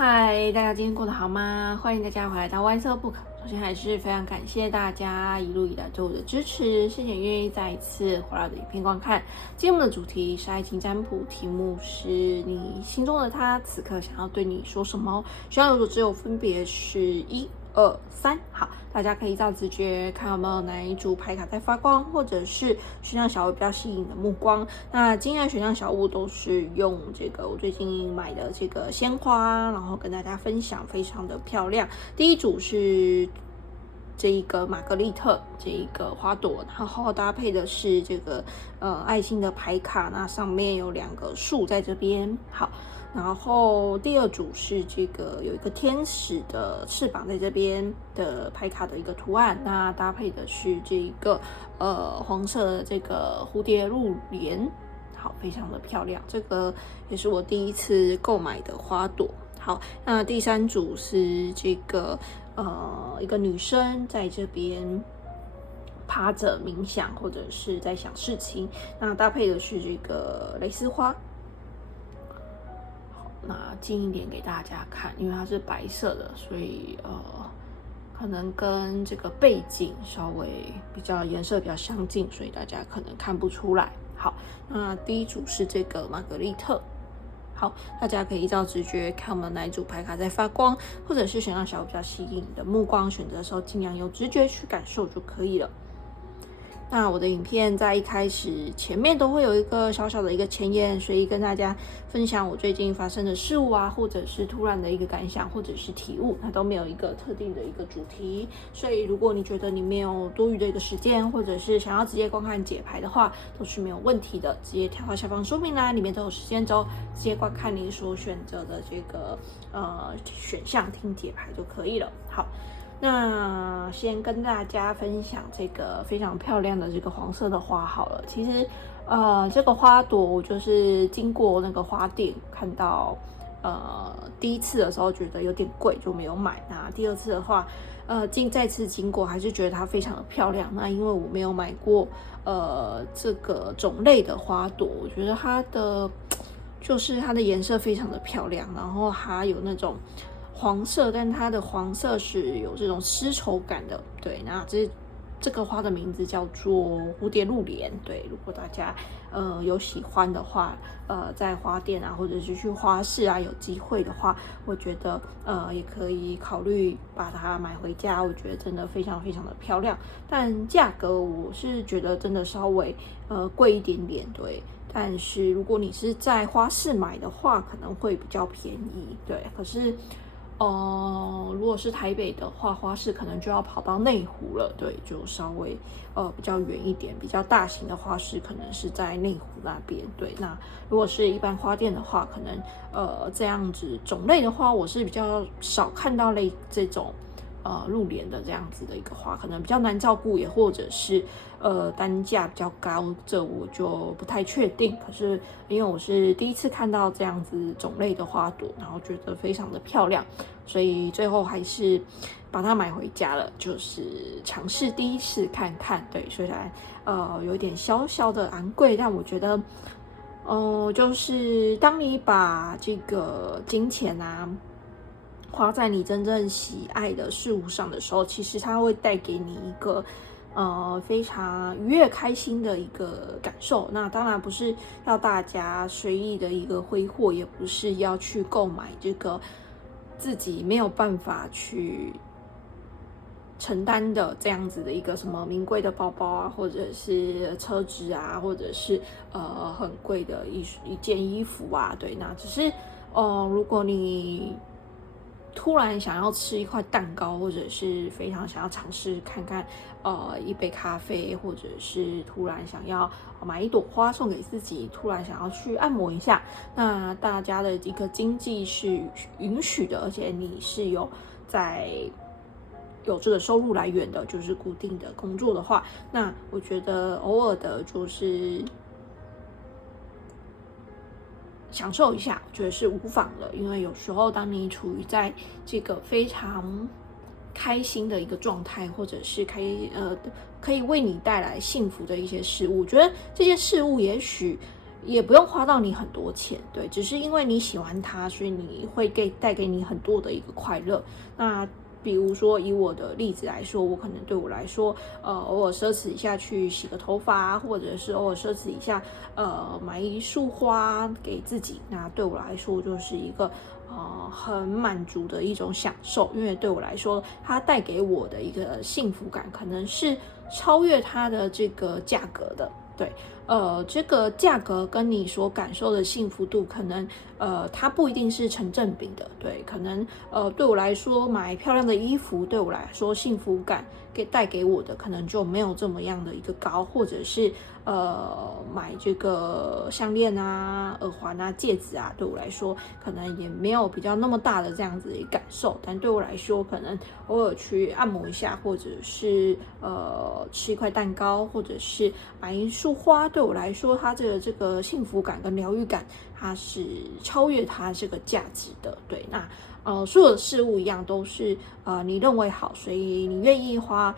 嗨，大家今天过得好吗？欢迎大家回来到歪色 book。首先还是非常感谢大家一路以来对我的支持，谢谢愿意再一次回来我的影片观看。今天我们的主题是爱情占卜，题目是你心中的他此刻想要对你说什么？选项有只有分别是1、2、3。好，大家可以照直觉看有没有哪一组牌卡在发光，或者是选项小物比较吸引你的目光。那今天的选项小物都是用这个我最近买的这个鲜花，然后跟大家分享，非常的漂亮。第一组是这一个玛格丽特这一个花朵，然后搭配的是这个爱心的牌卡，那上面有2个树在这边。好，然后第二组是这个有一个天使的翅膀在这边的牌卡的一个图案，那搭配的是这一个黄色的这个蝴蝶露莲，好，非常的漂亮，这个也是我第一次购买的花朵。好，那第三组是这个一个女生在这边趴着冥想，或者是在想事情，那搭配的是这个蕾丝花。好，那近一点给大家看，因为它是白色的，所以可能跟这个背景稍微颜色比较相近，所以大家可能看不出来。好，那第一组是这个玛格丽特。好，大家可以依照直觉看我们哪一组牌卡在发光，或者是选项小比较吸引你的目光，选择的时候尽量用直觉去感受就可以了。那我的影片在一开始前面都会有一个小小的一个前言，所以跟大家分享我最近发生的事物啊，或者是突然的一个感想，或者是体悟，它都没有一个特定的一个主题。所以如果你觉得你没有多余的一个时间，或者是想要直接观看解牌的话，都是没有问题的，直接跳到下方说明栏，里面都有时间轴，直接观看你所选择的这个选项听解牌就可以了。好。那先跟大家分享这个非常漂亮的这个黄色的花好了。其实，这个花朵我就是经过那个花店看到，第一次的时候觉得有点贵就没有买。那第二次的话，再次经过还是觉得它非常的漂亮。那因为我没有买过这个种类的花朵，我觉得它的颜色非常的漂亮，然后它有那种黄色，但它的黄色是有这种丝绸感的。对，那这个花的名字叫做蝴蝶露莲。对，如果大家有喜欢的话，在花店啊，或者是去花市啊，有机会的话，我觉得也可以考虑把它买回家。我觉得真的非常非常的漂亮，但价格我是觉得真的稍微贵一点点。对，但是如果你是在花市买的话，可能会比较便宜。对，可是如果是台北的话，花市可能就要跑到内湖了。对，就稍微比较远一点，比较大型的花市可能是在内湖那边。对，那如果是一般花店的话，可能这样子种类的话，我是比较少看到这种露莲的这样子的一个花，可能比较难照顾，也或者是单价比较高，这我就不太确定。可是因为我是第一次看到这样子种类的花朵，然后觉得非常的漂亮，所以最后还是把它买回家了，就是尝试第一次看看。对，虽然有点小小的昂贵，但我觉得就是当你把这个金钱啊花在你真正喜爱的事物上的时候，其实它会带给你一个非常愉悦开心的一个感受。那当然不是要大家随意的一个挥霍，也不是要去购买这个自己没有办法去承担的这样子的一个什么名贵的包包啊，或者是车子啊，或者是很贵的一件衣服啊。对，那只是如果你突然想要吃一块蛋糕，或者是非常想要尝试看看一杯咖啡，或者是突然想要买一朵花送给自己，突然想要去按摩一下，那大家的一个经济是允许的，而且你是有这个收入来源的，就是固定的工作的话，那我觉得偶尔的就是享受一下，我觉得是无妨的。因为有时候当你处于在这个非常开心的一个状态，或者是可以为你带来幸福的一些事物，我觉得这些事物也许也不用花到你很多钱，对，只是因为你喜欢它，所以你会带给你很多的一个快乐。那比如说以我的例子来说，我可能对我来说，偶尔奢侈一下去洗个头发，或者是偶尔奢侈一下，买一束花给自己，那对我来说就是一个很满足的一种享受，因为对我来说，它带给我的一个幸福感，可能是超越它的这个价格的。对，这个价格跟你所感受的幸福度，可能它不一定是成正比的。对，可能对我来说，买漂亮的衣服对我来说幸福感带给我的，可能就没有这么样的一个高，或者是买这个项链啊、耳环啊、戒指啊，对我来说可能也没有比较那么大的这样子的感受。但对我来说，可能偶尔去按摩一下，或者是吃一块蛋糕，或者是买一束花，对我来说，它这个幸福感跟疗愈感，它是超越它这个价值的。对，那所有的事物一样都是你认为好，所以你愿意花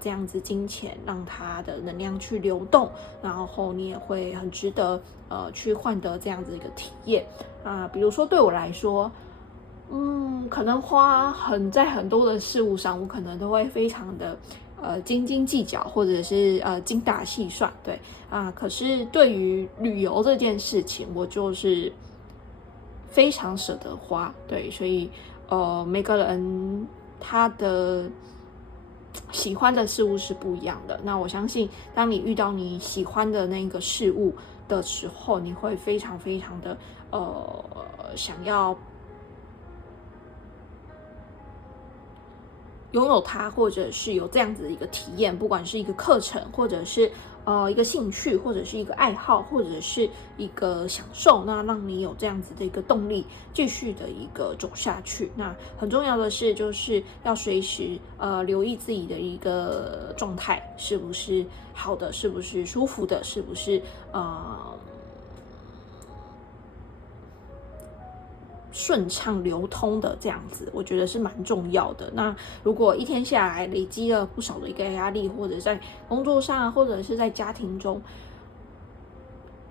这样子金钱让它的能量去流动，然后你也会很值得去换得这样子一个体验比如说对我来说，可能在很多的事物上，我可能都会非常的斤斤计较，或者是精打细算，对可是对于旅游这件事情，我就是非常舍得花，对，所以每个人他的喜欢的事物是不一样的。那我相信，当你遇到你喜欢的那个事物的时候，你会非常非常的想要拥有它，或者是有这样子的一个体验，不管是一个课程，或者是一个兴趣，或者是一个爱好，或者是一个享受，那让你有这样子的一个动力，继续的一个走下去。那很重要的是，就是要随时留意自己的一个状态，是不是好的，是不是舒服的，是不是顺畅流通的这样子，我觉得是蛮重要的。那如果一天下来累积了不少的一个压力，或者在工作上，或者是在家庭中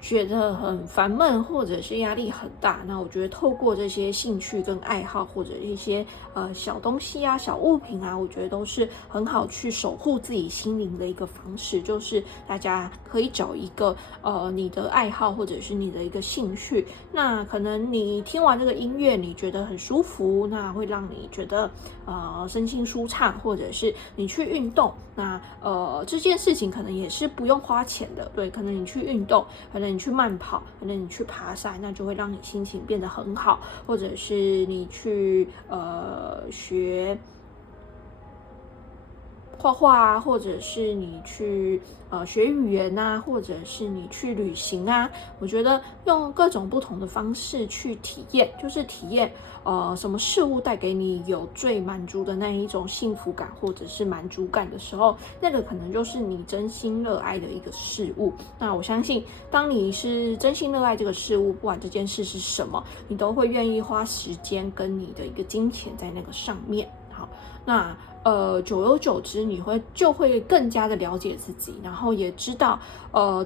觉得很烦闷，或者是压力很大，那我觉得透过这些兴趣跟爱好，或者一些小东西啊、小物品啊，我觉得都是很好去守护自己心灵的一个方式。就是大家可以找一个你的爱好，或者是你的一个兴趣，那可能你听完这个音乐，你觉得很舒服，那会让你觉得身心舒畅，或者是你去运动，那这件事情可能也是不用花钱的，对，可能你去运动，可能你去慢跑，可能你去爬山，那就会让你心情变得很好，或者是你去学画画啊，或者是你去学语言啊，或者是你去旅行啊，我觉得用各种不同的方式去体验，就是体验什么事物带给你有最满足的那一种幸福感或者是满足感的时候，那个可能就是你真心热爱的一个事物。那我相信，当你是真心热爱这个事物，不管这件事是什么，你都会愿意花时间跟你的一个金钱在那个上面。好，那久而久之，就会更加的了解自己，然后也知道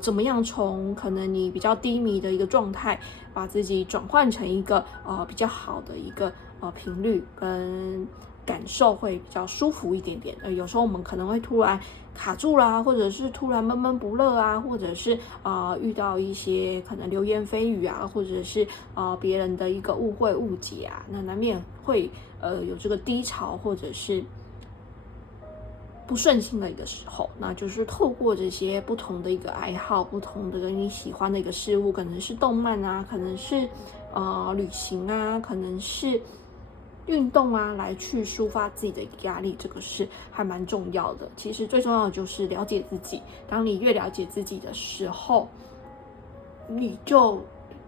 怎么样从可能你比较低迷的一个状态，把自己转换成一个比较好的一个频率跟感受，会比较舒服一点点。有时候我们可能会突然卡住啦，或者是突然闷闷不乐啊，或者是遇到一些可能流言蜚语啊，或者是别人的一个误会误解啊，那难免会有这个低潮或者是不顺心的一个时候，那就是透过这些不同的一个爱好，不同的你喜欢的一个事物，可能是动漫啊，可能是旅行啊，可能是运动啊，来去抒发自己的压力，这个是还蛮重要的。其实最重要的就是了解自己，当你越了解自己的时候，你就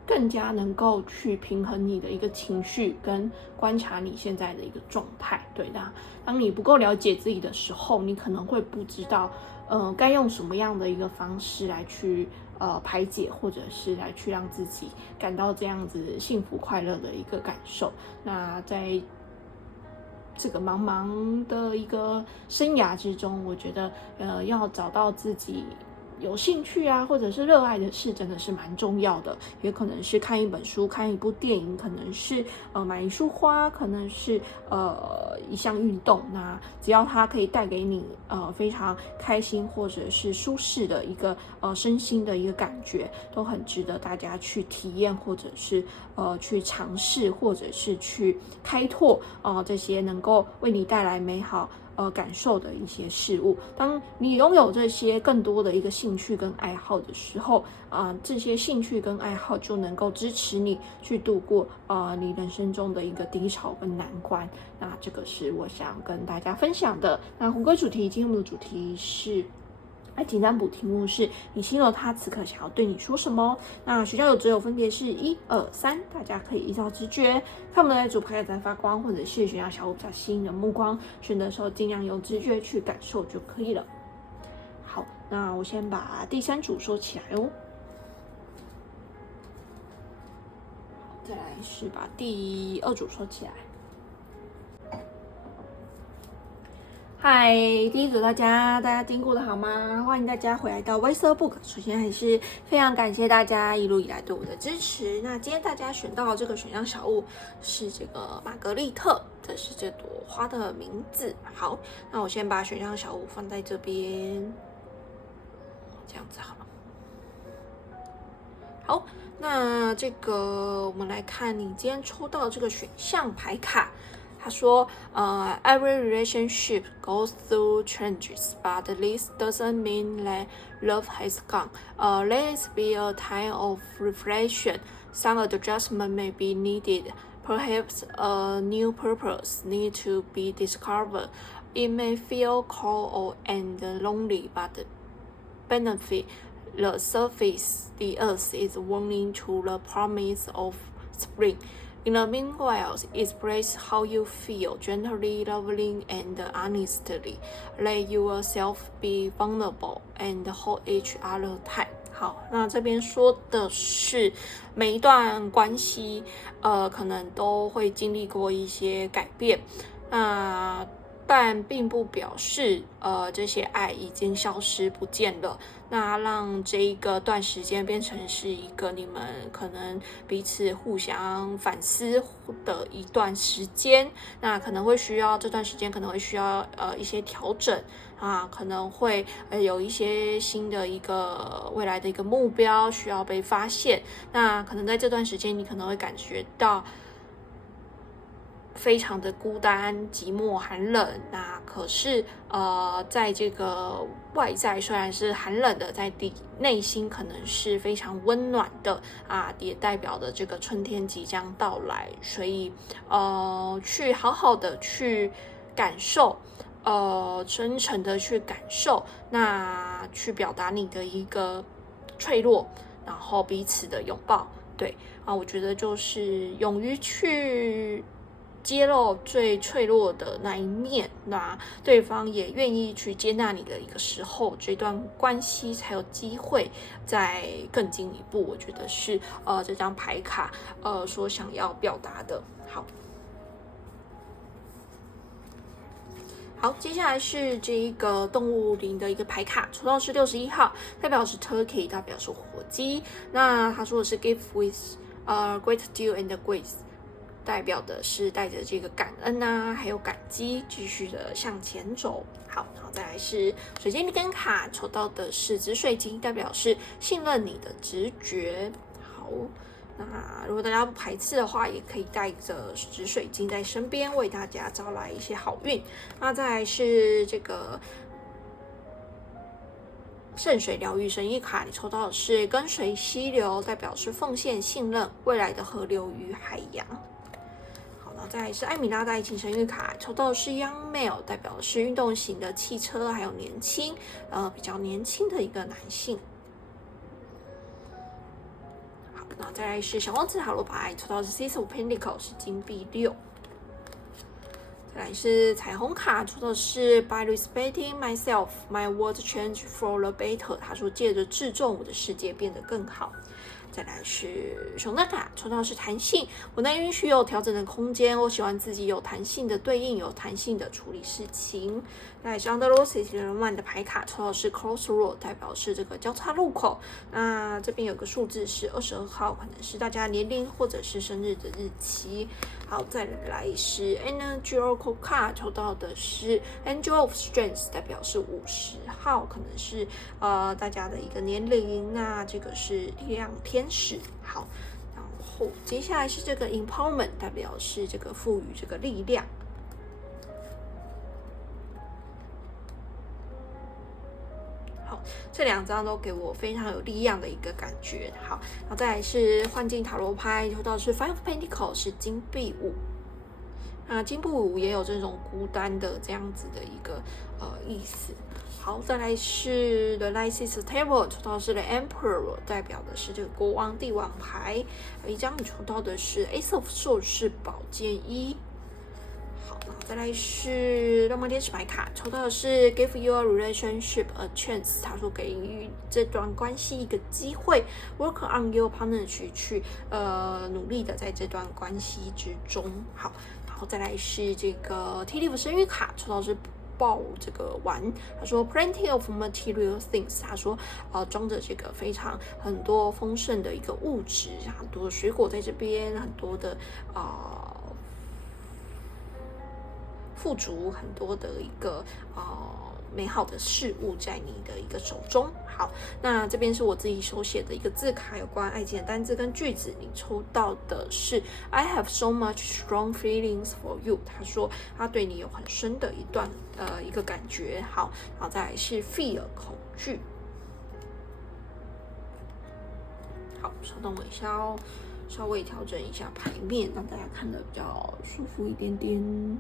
更加能够去平衡你的一个情绪，跟观察你现在的一个状态。对的，当你不够了解自己的时候，你可能会不知道，该用什么样的一个方式来去排解，或者是来去让自己感到这样子幸福快乐的一个感受。那在这个茫茫的一个生涯之中，我觉得要找到自己有兴趣啊，或者是热爱的事，真的是蛮重要的。也可能是看一本书、看一部电影，可能是买一束花，可能是一项运动。那只要它可以带给你非常开心或者是舒适的一个身心的一个感觉，都很值得大家去体验，或者是去尝试，或者是去开拓这些能够为你带来美好感受的一些事物。当你拥有这些更多的一个兴趣跟爱好的时候，这些兴趣跟爱好就能够支持你去度过你人生中的一个低潮跟难关。那这个是我想跟大家分享的。那回归主题，今天我们的主题是紧占卜，题目是你心中他此刻想要对你说什么。那学校有择偶分别是1、2、3，大家可以依照直觉看我们的主牌在发光，或者是选到小物比较吸引的目光，选的时候尽量用直觉去感受就可以了。好，那我先把第3组收起来哦。再来是把第2组收起来。嗨，第一组大家今天过得好吗？欢迎大家回来到微色 book。首先还是非常感谢大家一路以来对我的支持。那今天大家选到的这个选项小物是这个玛格丽特，这是这朵花的名字。好，那我先把选项小物放在这边，这样子好了。好，那这个我们来看你今天抽到这个选项牌卡。他说，every relationship goes through changes, but this doesn't mean that love has gone. Let it be a time of reflection. Some adjustment may be needed. Perhaps a new purpose needs to be discovered. It may feel cold and lonely, but benefit the surface. The earth is warming to the promise of spring.In the meanwhile, express how you feel, gently, lovingly, and honestly. Let yourself be vulnerable and hold each other tight. 好，那这边说的是每一段关系，可能都会经历过一些改变，但并不表示这些爱已经消失不见了。那让这一个段时间变成是一个你们可能彼此互相反思的一段时间。那可能会需要这段时间可能会需要一些调整可能会有一些新的一个未来的一个目标需要被发现。那可能在这段时间你可能会感觉到非常的孤单、寂寞、寒冷。那可是在这个外在虽然是寒冷的，在内心可能是非常温暖的也代表的这个春天即将到来。所以去好好的去感受，真诚的去感受，那去表达你的一个脆弱，然后彼此的拥抱。对我觉得就是勇于去揭露最脆弱的那一面，那对方也愿意去接纳你的一个时候，这段关系才有机会再更进一步。我觉得是这张牌卡所想要表达的。好，接下来是这一个动物灵的一个牌卡，抽到是61号，代表是 Turkey， 代表是火鸡。那他说的是 Give with great deal and grace。代表的是带着这个感恩还有感激，继续的向前走。好，然后再来是水晶跟卡，抽到的是紫水晶，代表是信任你的直觉。好，那如果大家不排斥的话，也可以带着紫水晶在身边，为大家招来一些好运。那再来是这个圣水疗愈神谕卡，你抽到的是跟随溪流，代表是奉献、信任未来的河流与海洋。再来是艾米拉的爱情神谕卡，抽到的是 Young Male， 代表的是运动型的汽车，还有年轻，比较年轻的一个男性。好，那再来是小王子塔罗牌，抽到的是 Six of Pentacles， 是金币6。再来是彩虹卡，抽到的是 By respecting myself, my world change for the better。他说借着自重，我的世界变得更好。再来是熊蛋卡，抽到的是弹性，我能允许有调整的空间，我喜欢自己有弹性的对应，有弹性的处理事情。再来是 Underlosity 人曼的牌卡，抽到的是 Crossroad， 代表是这个交叉路口。那这边有个数字是22号，可能是大家年龄或者是生日的日期。好，再来是 Energy Oracle Card， 抽到的是 Angel of Strength， 代表是50号，可能是大家的一个年龄。那这个是力量天使。好，然后接下来是这个 Empowerment， 代表是这个赋予这个力量。好，这2张都给我非常有力量的一个感觉。好，然后再来是幻境塔罗牌，抽到的是 Five of Pentacles， 是金币5。那金币5也有这种孤单的这样子的一个意思。好，再来是 The Nicest Table， 抽到的是 The Emperor， 代表的是这个国王帝王牌。有一张你抽到的是 Ace of Swords， 是宝剑1。好，然后再来是浪漫天使牌卡，抽到的是 Give your relationship a chance， 他说给予这段关系一个机会 ，Work on your partnership， 去努力的在这段关系之中。好，然后再来是这个 Tea Leaf 生育卡，抽到的是爆这个丸，他说 plenty of material things， 他说装着这个很多丰盛的一个物质，很多的水果在这边，很多的富足，很多的一个美好的事物在你的一个手中。好，那这边是我自己手写的一个字卡，有关爱情的单字跟句子。你抽到的是 I have so much strong feelings for you， 他说他对你有很深的一个感觉。好，然后再来是 fear 恐惧。好，稍等我一下哦，稍微调整一下牌面，让大家看得比较舒服一点点。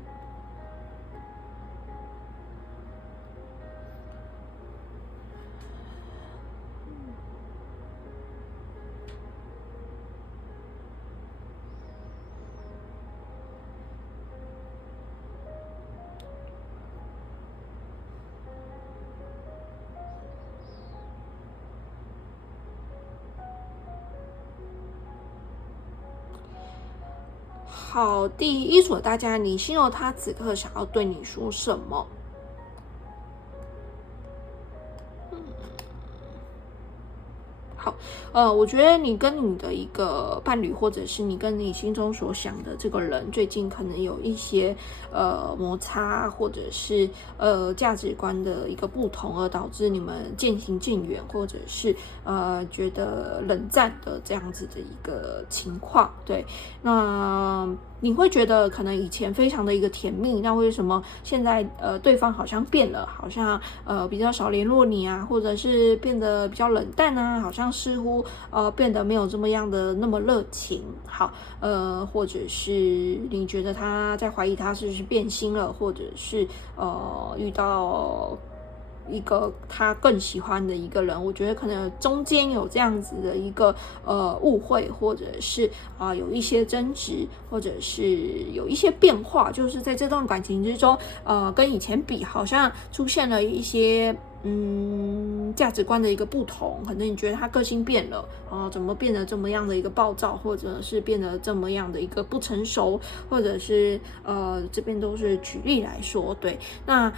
好，第一组大家，你心有他此刻想要对你说什么？好，我觉得你跟你的一个伴侣，或者是你跟你心中所想的这个人，最近可能有一些摩擦，或者是价值观的一个不同，而导致你们渐行渐远，或者是觉得冷战的这样子的一个情况。对，那你会觉得可能以前非常的一个甜蜜，那为什么现在对方好像变了，好像比较少联络你啊，或者是变得比较冷淡啊，好像似乎变得没有这么样的那么热情。好，或者是你觉得他在怀疑他是不是变心了，或者是遇到一个他更喜欢的一个人，我觉得可能中间有这样子的一个误会，或者是有一些争执，或者是有一些变化，就是在这段感情之中，跟以前比，好像出现了一些价值观的一个不同，可能你觉得他个性变了，怎么变得这么样的一个暴躁，或者是变得这么样的一个不成熟，或者是这边都是举例来说。对，那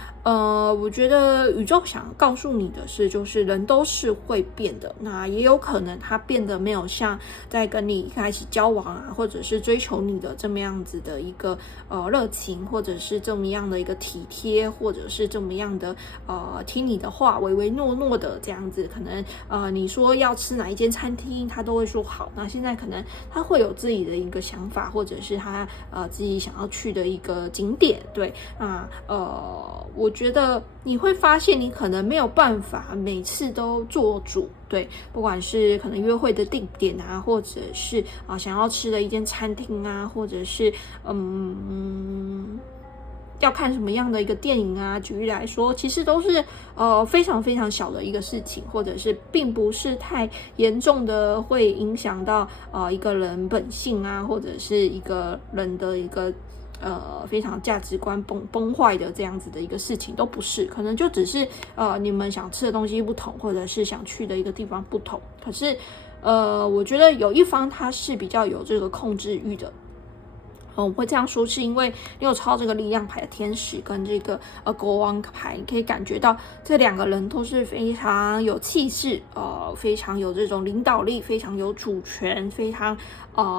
我觉得宇宙想告诉你的是，就是人都是会变的，那也有可能他变得没有像在跟你一开始交往啊，或者是追求你的这么样子的一个热情，或者是这么样的一个体贴，或者是这么样的听你的话，唯唯诺诺的这样子。可能你说要吃哪一间餐厅，他都会说好。那现在可能他会有自己的一个想法，或者是他自己想要去的一个景点。对，那我觉得你会发现你可能没有办法每次都做主。对，不管是可能约会的地点啊，或者是想要吃的一间餐厅啊，或者是要看什么样的一个电影啊，举例来说，其实都是非常非常小的一个事情，或者是并不是太严重的会影响到一个人本性啊，或者是一个人的一个非常价值观崩坏的这样子的一个事情，都不是，可能就只是你们想吃的东西不同，或者是想去的一个地方不同。可是我觉得有一方他是比较有这个控制欲的。我会这样说，是因为你有抽到这个力量牌的天使跟这个国王牌，你可以感觉到这两个人都是非常有气势，非常有这种领导力，非常有主权，非常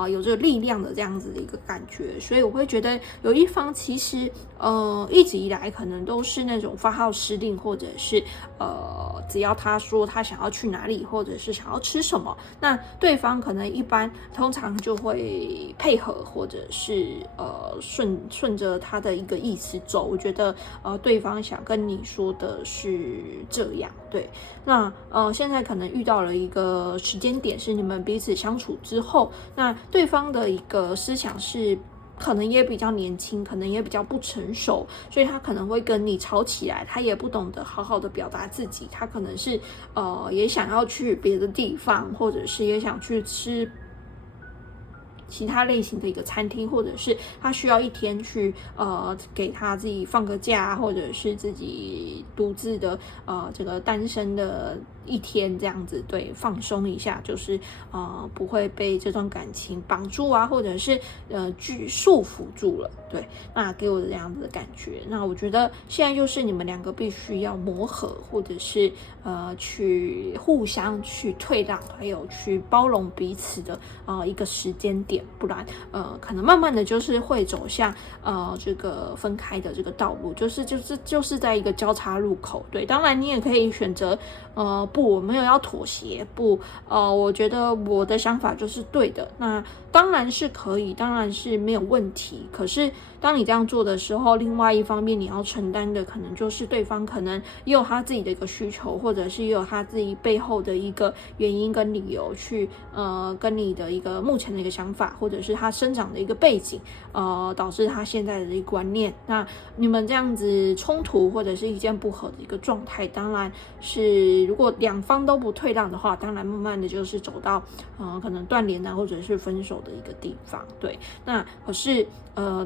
有这个力量的这样子的一个感觉。所以我会觉得有一方其实一直以来可能都是那种发号施令，或者是只要他说他想要去哪里，或者是想要吃什么，那对方可能一般通常就会配合，或者是顺着他的一个意思走。我觉得对方想跟你说的是这样，对。那现在可能遇到了一个时间点，是你们彼此相处之后，那对方的一个思想是可能也比较年轻，可能也比较不成熟，所以他可能会跟你吵起来，他也不懂得好好的表达自己，他可能是也想要去别的地方，或者是也想去吃其他类型的一个餐厅，或者是他需要一天去给他自己放个假，或者是自己独自的这个单身的一天这样子，对，放松一下，就是不会被这段感情绑住啊，或者是束缚住了，对，那给我的这样子的感觉。那我觉得现在就是你们两个必须要磨合，或者是去互相去退让，还有去包容彼此的一个时间点，不然可能慢慢的就是会走向这个分开的这个道路，就是在一个交叉路口。对，当然你也可以选择不，我没有要妥协，不，我觉得我的想法就是对的，那当然是可以，当然是没有问题。可是当你这样做的时候，另外一方面你要承担的可能就是对方可能也有他自己的一个需求，或者是也有他自己背后的一个原因跟理由去跟你的一个目前的一个想法，或者是他生长的一个背景导致他现在的一个观念。那你们这样子冲突或者是意见不合的一个状态，当然是如果两方都不退让的话，当然慢慢的就是走到可能断联啊，或者是分手的一个地方。对，那可是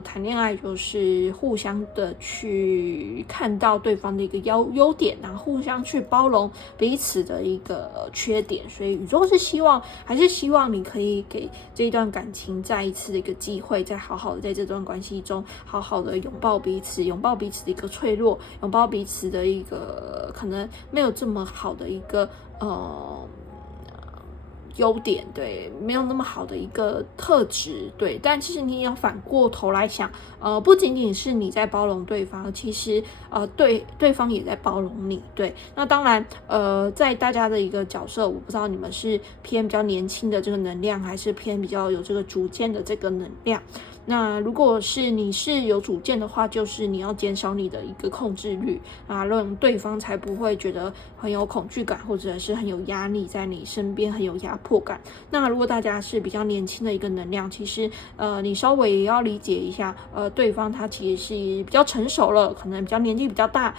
谈恋爱就是互相的去看到对方的一个优点，然后互相去包容彼此的一个缺点。所以宇宙是还是希望你可以给这一段感情再一次的一个机会，再好好的在这段关系中好好的拥抱彼此，拥抱彼此的一个脆弱，拥抱彼此的一个可能没有这么好的一个优点，对，没有那么好的一个特质，对，但其实你也要反过头来想，不仅仅是你在包容对方，其实对方也在包容你，对，那当然在大家的一个角色，我不知道你们是偏比较年轻的这个能量，还是偏比较有这个主见的这个能量。那如果是你是有主见的话，就是你要减少你的一个控制欲啊，让对方才不会觉得很有恐惧感，或者是很有压力在你身边，很有压迫感。那如果大家是比较年轻的一个能量，其实你稍微也要理解一下，对方他其实是比较成熟了，可能比较年纪比较大，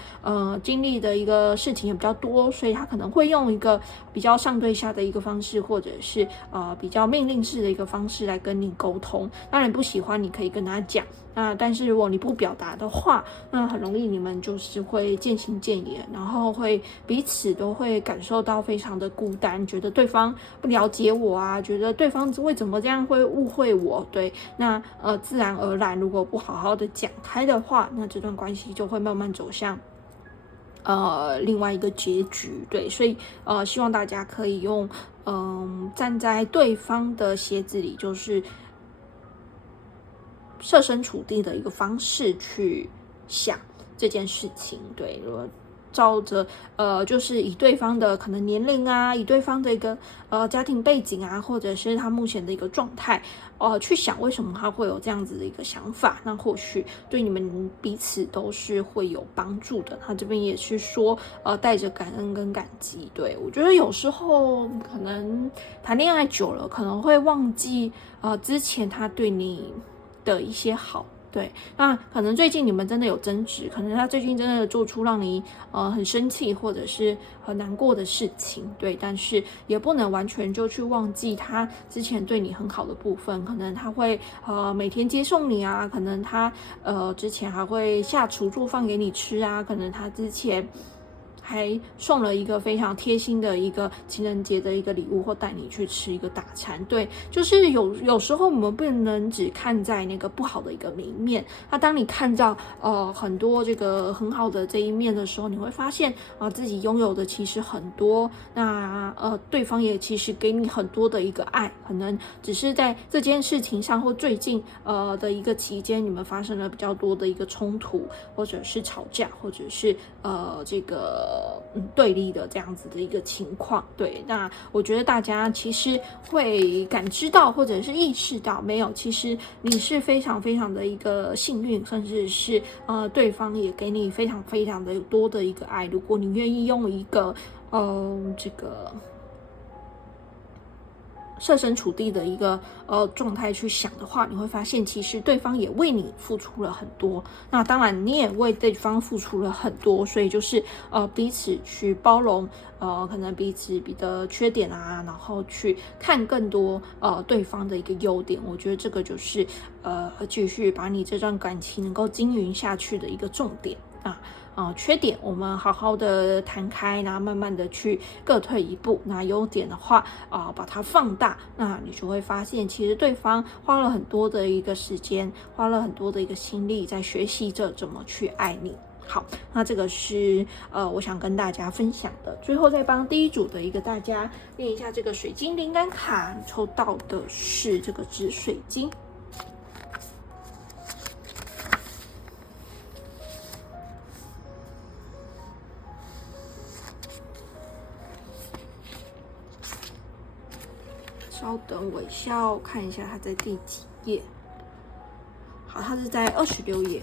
经历的一个事情也比较多，所以他可能会用一个比较上对下的一个方式，或者是比较命令式的一个方式来跟你沟通。当然不喜欢，你可以跟他讲。但是如果你不表达的话，那很容易你们就是会渐行渐远，然后会彼此都会感受到非常的孤单，觉得对方不了解我啊，觉得对方为什么这样会误会我，对，那自然而然如果不好好的讲开的话，那这段关系就会慢慢走向另外一个结局，对，所以希望大家可以用站在对方的鞋子里，就是设身处地的一个方式去想这件事情，对，如果照着就是以对方的可能年龄啊，以对方的一个家庭背景啊，或者是他目前的一个状态，去想为什么他会有这样子的一个想法，那或许对你们彼此都是会有帮助的。他这边也是说带着感恩跟感激，对，我觉得有时候可能谈恋爱久了，可能会忘记之前他对你的一些好，对，那可能最近你们真的有争执，可能他最近真的做出让你很生气或者是很难过的事情，对，但是也不能完全就去忘记他之前对你很好的部分，可能他会每天接送你啊，可能他之前还会下厨做饭给你吃啊，可能他之前还送了一个非常贴心的一个情人节的一个礼物，或带你去吃一个大餐。对，就是有时候我们不能只看在那个不好的一个一面。那当你看到很多这个很好的这一面的时候，你会发现自己拥有的其实很多。那对方也其实给你很多的一个爱，可能只是在这件事情上或最近的一个期间，你们发生了比较多的一个冲突，或者是吵架，或者是这个对立的这样子的一个情况。对，那我觉得大家其实会感知到或者是意识到，没有，其实你是非常非常的一个幸运，甚至是对方也给你非常非常的多的一个爱。如果你愿意用一个这个设身处地的一个状态去想的话，你会发现其实对方也为你付出了很多，那当然你也为对方付出了很多，所以就是彼此去包容可能彼此的缺点啊，然后去看更多对方的一个优点。我觉得这个就是继续把你这段感情能够经营下去的一个重点缺点我们好好的谈开，然后慢慢的去各退一步。那优点的话把它放大，那你就会发现其实对方花了很多的一个时间，花了很多的一个心力在学习着怎么去爱你。好，那这个是我想跟大家分享的。最后再帮第一组的一个大家念一下这个水晶灵感卡，你抽到的是这个紫水晶。稍等，我一下看一下它在第几页。好，它是在26页。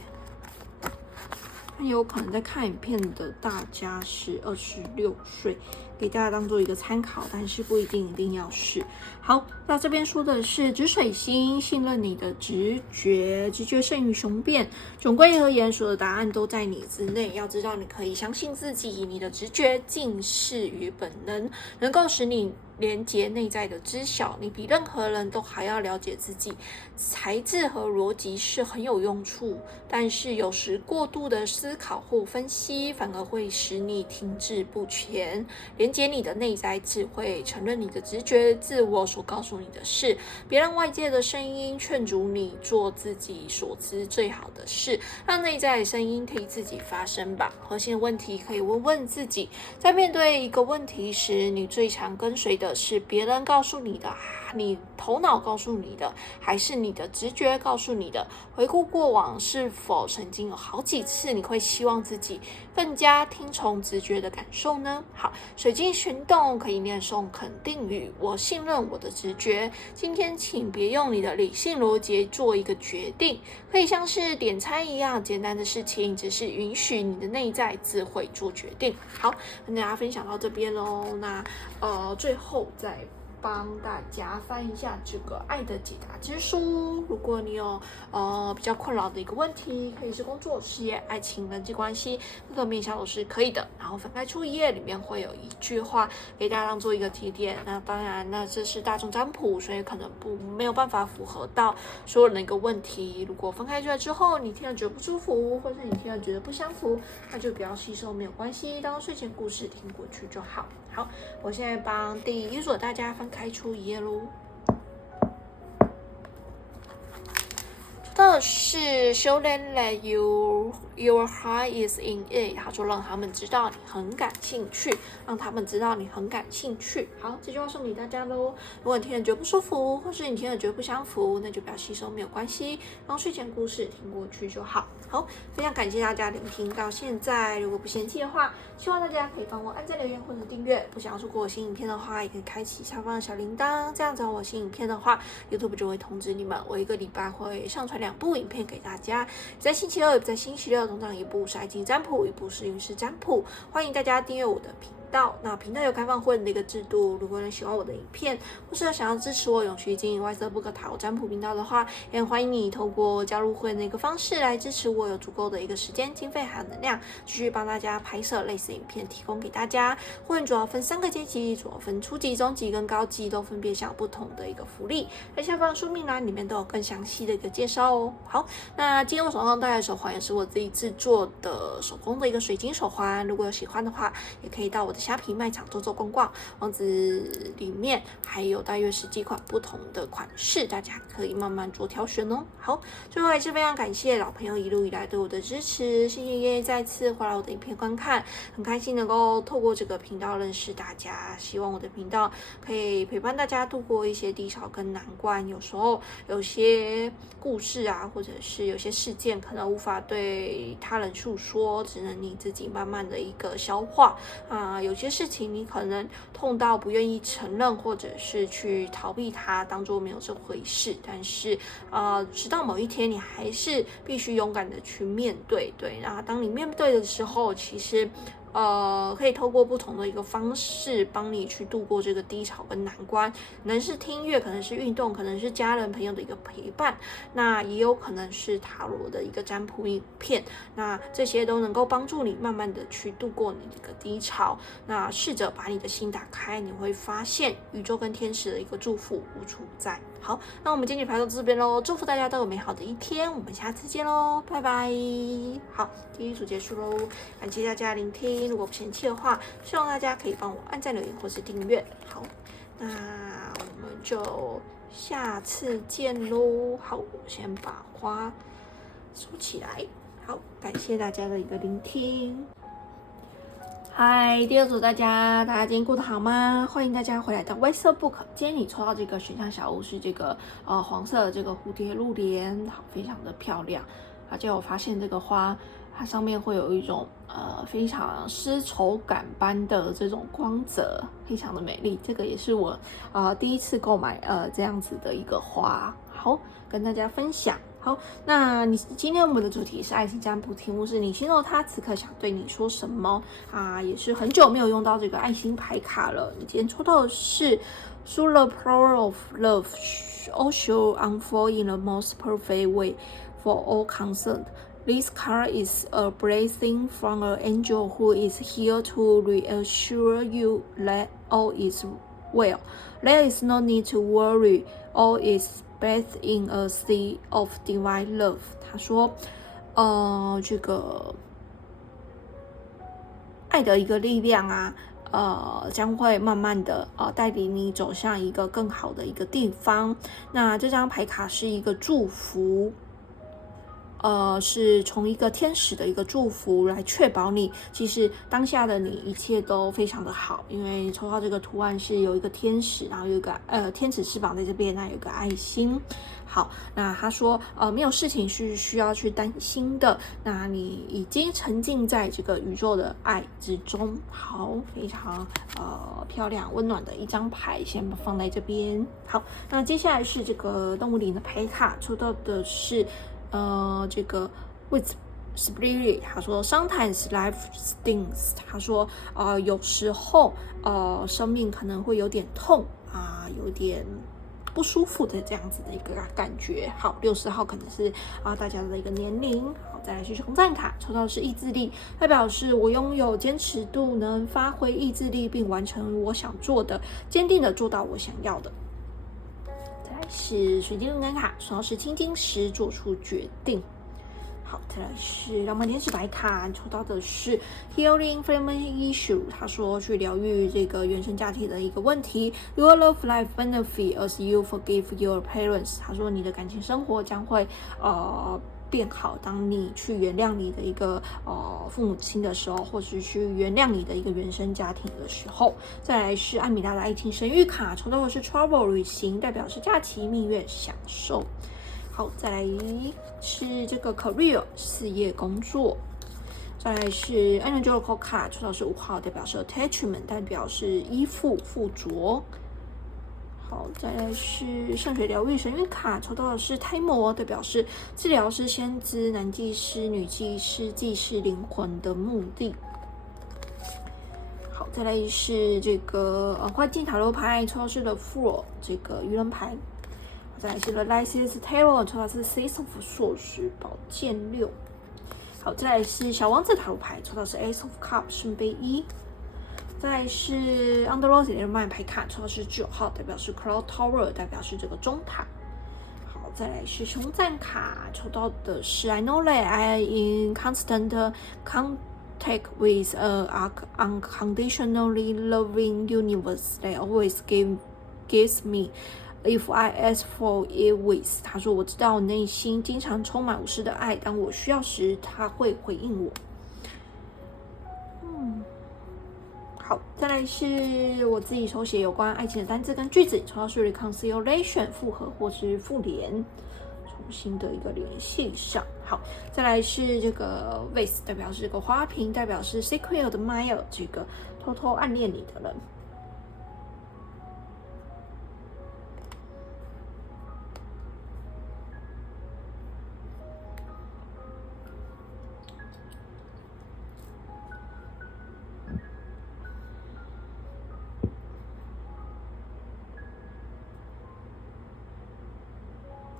那有可能在看影片的大家是26岁，给大家当做一个参考，但是不一定要是。好，那这边说的是紫水星，信任你的直觉，直觉胜于雄辩。总归而言，所有的答案都在你之内。要知道，你可以相信自己，你的直觉近似于本能，能够使你连接内在的知晓。你比任何人都还要了解自己。才智和逻辑是很有用处，但是有时过度的思考或分析，反而会使你停滞不前。连接你的内在智慧，承认你的直觉，自我所告诉你的事，别让外界的声音劝阻你做自己所知最好的事，让内在的声音可以自己发声吧。核心问题可以问问自己，在面对一个问题时，你最常跟随的是别人告诉你的，你头脑告诉你的，还是你的直觉告诉你的？回顾过往，是否曾经有好几次你会希望自己更加听从直觉的感受呢？好，水晶行动可以念诵肯定语，我信任我的直觉。今天请别用你的理性逻辑做一个决定，可以像是点餐一样简单的事情，只是允许你的内在智慧做决定。好，跟大家分享到这边咯。那最后再帮大家翻一下这个爱的解答之书。如果你有比较困扰的一个问题，可以是工作、事业、爱情、人际关系，各个面向都是可以的。然后翻开出一页，里面会有一句话给大家当做一个提点。那当然，那这是大众占卜，所以可能没有办法符合到所有人的一个问题。如果分开出来之后，你听了觉得不舒服，或者你听了觉得不相符，那就不要吸收，没有关系，当睡前故事听过去就好。好，我现在帮第一组大家翻开出一页咯。这是 show them that your heart is in it。他说让他们知道你很感兴趣，让他们知道你很感兴趣。好，这句话送给大家咯。如果你听了觉得不舒服，或是你听了觉得不相符，那就不要吸收，没有关系，当睡前故事听过去就好。好，非常感谢大家聆听到现在。如果不嫌弃的话，希望大家可以帮我按赞、留言或者订阅。不想要错过我新影片的话，也可以开启下方的小铃铛，这样子我新影片的话 ，YouTube 就会通知你们。我一个礼拜会上传2部影片给大家，在星期二，在星期六，通常一部是爱情占卜，一部是运势占卜。欢迎大家订阅我的频道。那频道有开放会员的一个制度，如果你喜欢我的影片，或是想要支持我永续经营外色不可塔罗占卜频道的话，也很欢迎你透过加入会员的一个方式来支持我，有足够的一个时间、经费还有能量，继续帮大家拍摄类似影片，提供给大家。会员主要分3个阶级，主要分初级、中级跟高级，都分别享有不同的一个福利。在下方说明栏里面都有更详细的一个介绍哦。好，那今天我手上戴的手环也是我自己制作的手工的一个水晶手环，如果有喜欢的话，也可以到我的虾皮卖场做做逛逛，网址里面还有大约10几款不同的款式，大家可以慢慢做挑选哦。好，最后还是非常感谢老朋友一路以来对我的支持，谢谢再次回来我的影片观看，很开心能够透过这个频道认识大家，希望我的频道可以陪伴大家度过一些低潮跟难关。有时候有些故事啊，或者是有些事件可能无法对他人诉说，只能你自己慢慢的一个消化啊。有些事情你可能痛到不愿意承认，或者是去逃避它，当作没有这回事。但是直到某一天，你还是必须勇敢的去面对。对，那当你面对的时候，其实可以透过不同的一个方式帮你去度过这个低潮跟难关，可能是听音乐，可能是运动，可能是家人朋友的一个陪伴，那也有可能是塔罗的一个占卜影片，那这些都能够帮助你慢慢的去度过你这个低潮。那试着把你的心打开，你会发现宇宙跟天使的一个祝福无处不在。好，那我们今天就拍到这边咯，祝福大家都有美好的一天，我们下次见咯，拜拜。好，第一组结束咯，感谢大家聆听，如果不嫌弃的话，希望大家可以帮我按赞留言或是订阅。好，那我们就下次见咯。好，我先把花收起来。好，感谢大家的一个聆听。嗨，第二组大家今天过得好吗？欢迎大家回来到外色 book。今天你抽到这个选项小物是这个黄色的这个蝴蝶露莲，好，非常的漂亮。而且我发现这个花它上面会有一种非常丝绸感般的这种光泽，非常的美丽。这个也是我第一次购买这样子的一个花，好跟大家分享。好，那今天我们的主题是爱情占卜，题目是你心中他此刻想对你说什么啊？也是很久没有用到这个爱心牌卡了。你今天抽到的是 Through the power of love, all shall unfold in the most perfect way for all concerned. This card is a blessing from an angel who is here to reassure you that all is well. There is no need to worry. All is bathed in a sea of divine love. 他说，这个爱的一个力量啊，将会慢慢的带领你走向一个更好的一个地方。那这张牌卡是一个祝福。是从一个天使的一个祝福来确保你，其实当下的你一切都非常的好，因为抽到这个图案是有一个天使，然后有一个天使翅膀在这边，那有一个爱心。好，那他说没有事情是需要去担心的，那你已经沉浸在这个宇宙的爱之中。好，非常漂亮温暖的一张牌，先放在这边。好，那接下来是这个动物灵的牌卡，抽到的是这个 with spirit， 他说 sometimes life stings， 他说有时候生命可能会有点痛有点不舒服的这样子的一个感觉。好，60号可能是大家的一个年龄。好，再来是红钻卡，抽到的是意志力，代表是我拥有坚持度，能发挥意志力并完成我想做的，坚定的做到我想要的。是水晶灵感卡，主要是青金石做出决定。好，再来是浪漫天使牌卡，抽到的是 Healing Family Issue， 他说去疗愈这个原生家庭的一个问题。Your love life benefit as you forgive your parents， 他说你的感情生活将会变好，当你去原谅你的一个父母亲的时候，或是去原谅你的一个原生家庭的时候。再来是艾米拉的爱情神谕卡，抽到的是 Travel 旅行，代表是假期、蜜月、享受。好，再来是这个 Career 事业工作。再来是 Angel 卡，抽到是5号，代表是 Attachment， 代表是依附、附着。好，再来是圣水疗愈神谕卡，抽到的是胎魔，代表是治疗师、先知、男祭司、女祭司，祭祀灵魂的目的。好，再来是这个幻境塔罗牌，抽到是The Fool 这个愚人牌。再来是 The Lysis Tarot， 抽到是 Six of Swords 宝剑6。好，再来是小王子塔罗牌，抽到是 Ace of Cups 圣杯1。再来是 Under Rose 连麦牌卡，抽到是9号，代表是 Cloud Tower， 代表是这个中塔。好，再来是熊赞卡，抽到的是 I know that I in constant contact with a unconditionally loving universe that always gives me if I ask for it with。 他说我知道我内心经常充满无私的爱，当我需要时他会回应我。好，再来是我自己手写有关爱情的单字跟句子，抽到是 reconciliation 复合或是复联，重新的一个联系上。好，再来是这个 vase 代表是这个花瓶，代表是 secret admirer 这个偷偷暗恋你的人。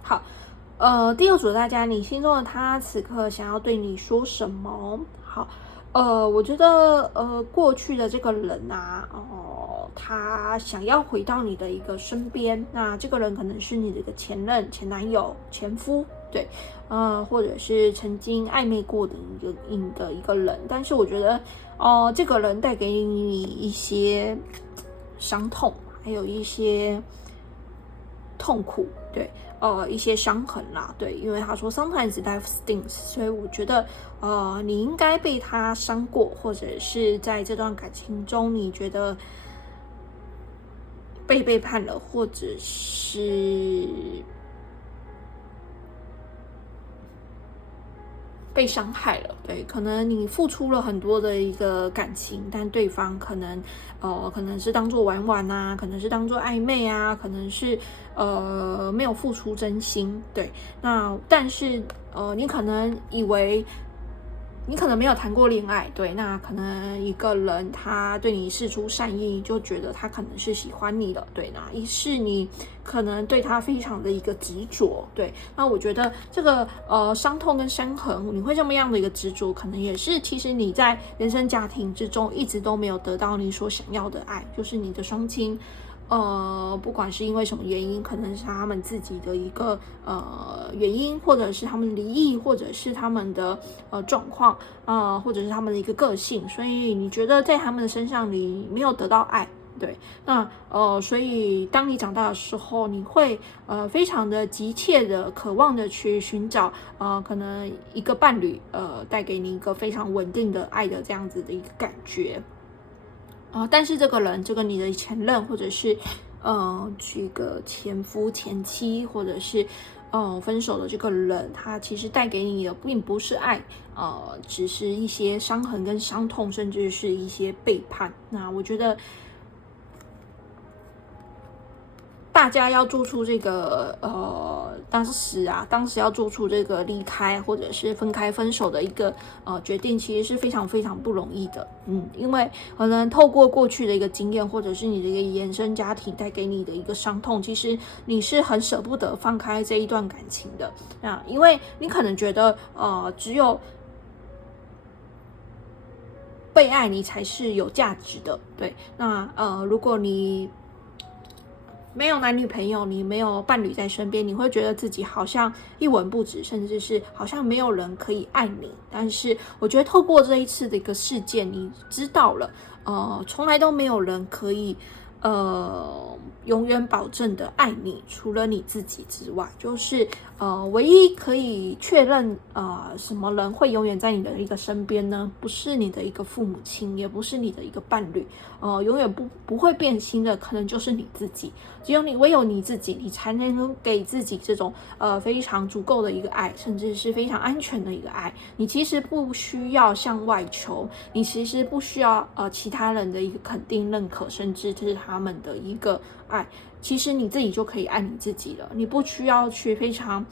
好，第二组大家，你心中的他此刻想要对你说什么？好，我觉得过去的这个人啊，他想要回到你的一个身边，那这个人可能是你的一个前任、前男友、前夫，对，或者是曾经暧昧过的一个人，但是我觉得，这个人带给你一些伤痛，还有一些痛苦，对。一些伤痕啦，对，因为他说 sometimes life stings， 所以我觉得你应该被他伤过，或者是在这段感情中你觉得被背叛了，或者是被伤害了，对，可能你付出了很多的一个感情，但对方可能是当做玩玩啊，可能是当做暧昧啊，可能是没有付出真心，对，那但是你可能以为你可能没有谈过恋爱，对，那可能一个人他对你释出善意，就觉得他可能是喜欢你的，对，那一是你可能对他非常的一个执着，对，那我觉得这个伤痛跟伤痕，你会这么样的一个执着，可能也是其实你在原生家庭之中一直都没有得到你所想要的爱，就是你的双亲。不管是因为什么原因，可能是他们自己的一个原因，或者是他们离异，或者是他们的状况或者是他们的一个个性，所以你觉得在他们的身上你没有得到爱，对，那所以当你长大的时候，你会非常的急切的渴望的去寻找可能一个伴侣带给你一个非常稳定的爱的这样子的一个感觉。但是这个人，这个你的前任，或者是这个前夫、前妻，或者是分手的这个人，他其实带给你的并不是爱，只是一些伤痕跟伤痛，甚至是一些背叛。那我觉得大家要做出这个当时要做出这个离开或者是分手的一个决定，其实是非常非常不容易的，因为可能透过过去的一个经验，或者是你的一个原生家庭带给你的一个伤痛，其实你是很舍不得放开这一段感情的，因为你可能觉得只有被爱你才是有价值的，对，那如果你没有男女朋友，你没有伴侣在身边，你会觉得自己好像一文不值，甚至是好像没有人可以爱你。但是我觉得透过这一次的一个事件，你知道了，从来都没有人可以永远保证的爱你，除了你自己之外，就是唯一可以确认什么人会永远在你的一个身边呢？不是你的一个父母亲，也不是你的一个伴侣，永远不会变心的，可能就是你自己。只有唯有你自己，你才能给自己这种非常足够的一个爱，甚至是非常安全的一个爱。你其实不需要向外求，你其实不需要其他人的一个肯定、认可，甚至是他们的一个爱。其实你自己就可以爱你自己了，你不需要去非常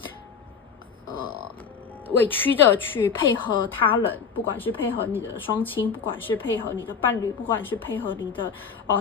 委屈的去配合他人，不管是配合你的双亲，不管是配合你的伴侣，不管是配合你的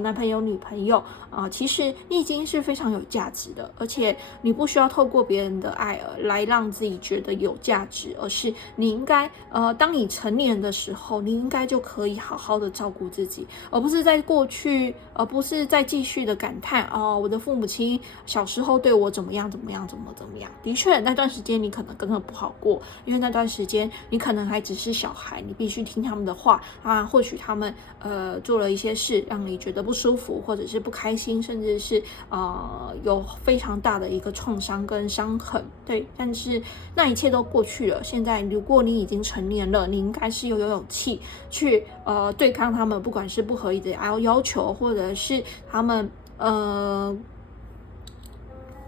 男朋友、女朋友其实你已经是非常有价值的，而且你不需要透过别人的爱来让自己觉得有价值，而是你应该当你成年的时候，你应该就可以好好的照顾自己，而不是在过去，而不是再继续的感叹我的父母亲小时候对我怎么样怎么样怎么样。的确，那段时间你可能根本不好过，因为那段时间你可能还只是小孩，你必须听他们的话或许他们做了一些事让你觉得不舒服，或者是不开心，甚至是有非常大的一个创伤跟伤痕，对。但是那一切都过去了，现在如果你已经成年了，你应该是有勇气去对抗他们，不管是不合理的要求，或者是他们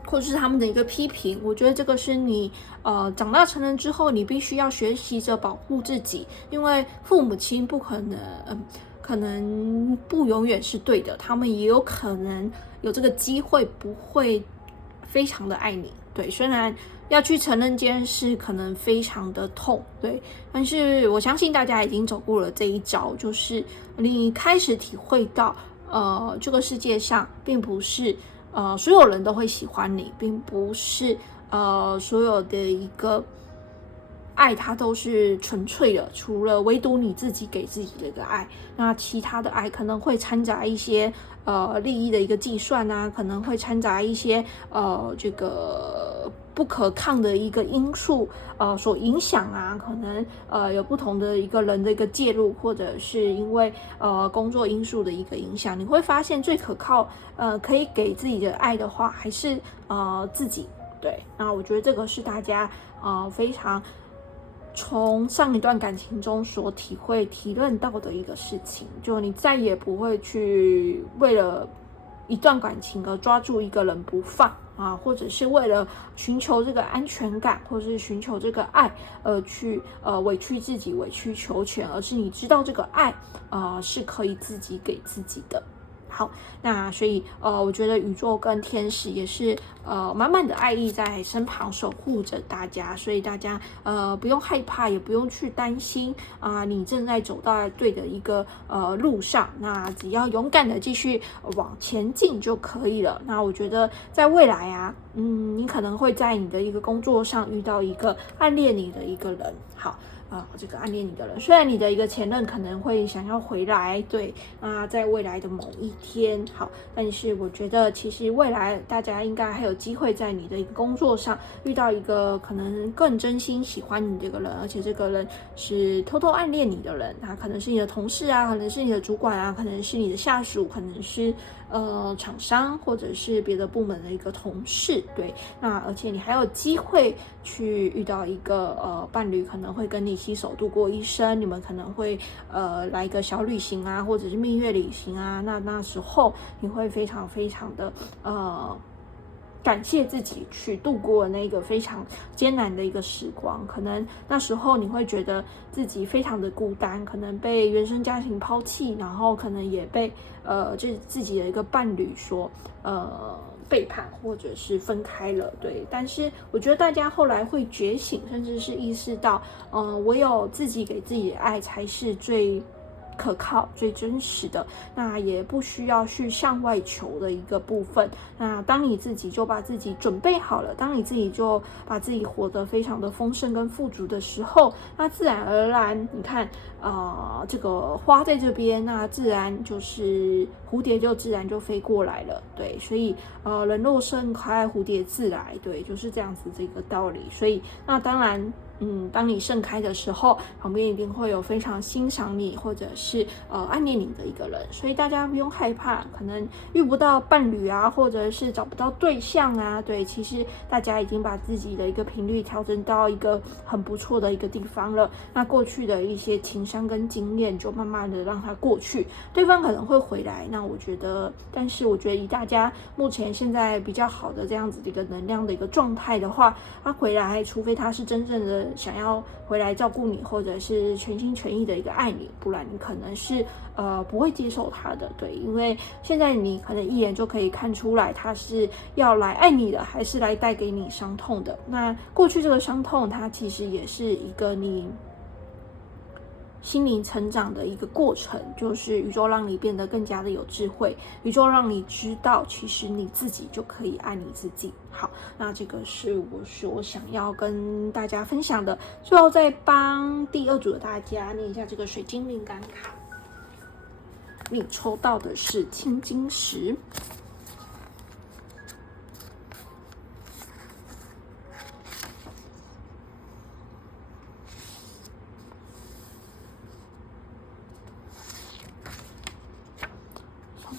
或者是他们的一个批评。我觉得这个是你长大成人之后，你必须要学习着保护自己，因为父母亲不可能不永远是对的，他们也有可能有这个机会不会非常的爱你，对。虽然要去承认这件事可能非常的痛，对，但是我相信大家已经走过了这一招，就是你开始体会到这个世界上并不是所有人都会喜欢你，并不是所有的一个爱它都是纯粹的，除了唯独你自己给自己的一个爱，那其他的爱可能会掺杂一些利益的一个计算可能会掺杂一些这个不可抗的一个因素所影响可能有不同的一个人的一个介入，或者是因为工作因素的一个影响，你会发现最可靠可以给自己的爱的话还是自己，对。那我觉得这个是大家非常从上一段感情中所体认到的一个事情，就你再也不会去为了一段感情而抓住一个人不放或者是为了寻求这个安全感，或者是寻求这个爱而去委屈自己、委曲求全，而是你知道这个爱是可以自己给自己的。好，那所以我觉得宇宙跟天使也是满满的爱意在身旁守护着大家，所以大家不用害怕，也不用去担心你正在走到对的一个路上，那只要勇敢的继续往前进就可以了。那我觉得在未来你可能会在你的一个工作上遇到一个暗恋你的一个人，好。这个暗恋你的人，虽然你的一个前任可能会想要回来，对，在未来的某一天，好，但是我觉得其实未来大家应该还有机会在你的一个工作上遇到一个可能更真心喜欢你这个人，而且这个人是偷偷暗恋你的人，他可能是你的同事可能是你的主管可能是你的下属，可能是厂商或者是别的部门的一个同事，对。那而且你还有机会去遇到一个伴侣，可能会跟你携手度过一生，你们可能会来一个小旅行或者是蜜月旅行那时候你会非常非常的感谢自己去度过那个非常艰难的一个时光，可能那时候你会觉得自己非常的孤单，可能被原生家庭抛弃，然后可能也被就是自己的一个伴侣所背叛或者是分开了，对。但是我觉得大家后来会觉醒，甚至是意识到唯有自己给自己的爱才是最可靠、最真实的，那也不需要去向外求的一个部分。那当你自己就把自己准备好了，当你自己就把自己活得非常的丰盛跟富足的时候，那自然而然，你看这个花在这边，那自然就是蝴蝶就自然就飞过来了，对。所以人若盛开，蝴蝶自来，对，就是这样子这个道理。所以那当然当你盛开的时候，旁边一定会有非常欣赏你或者是暗恋你的一个人，所以大家不用害怕，可能遇不到伴侣或者是找不到对象对，其实大家已经把自己的一个频率调整到一个很不错的一个地方了。那过去的一些情伤跟经验就慢慢的让它过去，对方可能会回来。那我觉得，但是我觉得以大家目前现在比较好的这样子的一个能量的一个状态的话，他回来，除非他是真正的想要回来照顾你，或者是全心全意的一个爱你，不然你可能是不会接受他的。对，因为现在你可能一眼就可以看出来他是要来爱你的，还是来带给你伤痛的。那过去这个伤痛，它其实也是一个你心灵成长的一个过程，就是宇宙让你变得更加的有智慧，宇宙让你知道其实你自己就可以爱你自己。好，那这个是我所想要跟大家分享的。最后再帮第二组的大家念一下这个水晶灵感卡，你抽到的是青金石。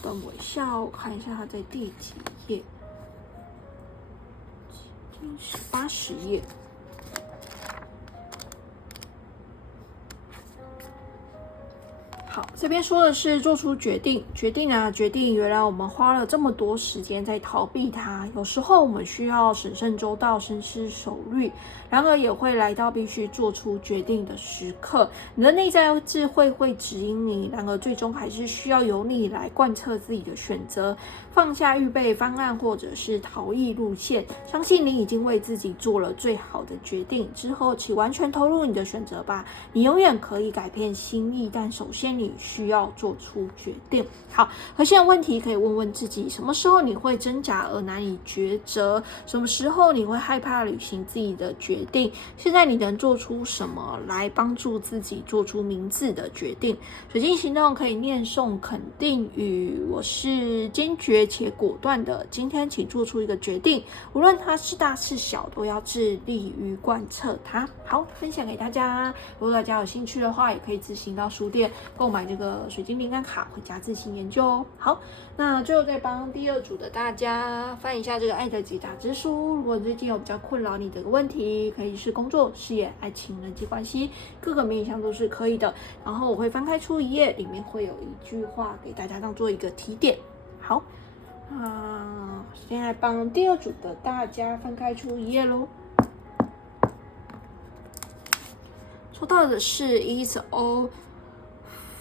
等我一下，我看一下它在第几页，80页。好，这边说的是做出决定，决定。原来我们花了这么多时间在逃避它，有时候我们需要审慎周到、深思熟虑，然而也会来到必须做出决定的时刻。你的内在智慧会指引你，然而最终还是需要由你来贯彻自己的选择，放下预备方案或者是逃逸路线，相信你已经为自己做了最好的决定。之后，请完全投入你的选择吧，你永远可以改变心意，但首先你需要做出决定。好，核心的问题可以问问自己：什么时候你会挣扎而难以抉择？什么时候你会害怕履行自己的决定？现在你能做出什么来帮助自己做出明智的决定？水晶行动可以念诵肯定语：我是坚决且果断的，今天请做出一个决定，无论它是大是小，都要致力于贯彻它。好，分享给大家。如果大家有兴趣的话，也可以自行到书店购买这个水晶灵感卡，回家自行研究哦。好，那最后再帮第二组的大家翻一下这个爱的解答之书。如果最近有比较困扰你的一个问题，可以是工作、事业、爱情、人际关系，各个面向都是可以的。然后我会翻开出一页，里面会有一句话给大家当做一个提点。好，现在帮第二组的大家翻开出一页咯。抽到的是 It's all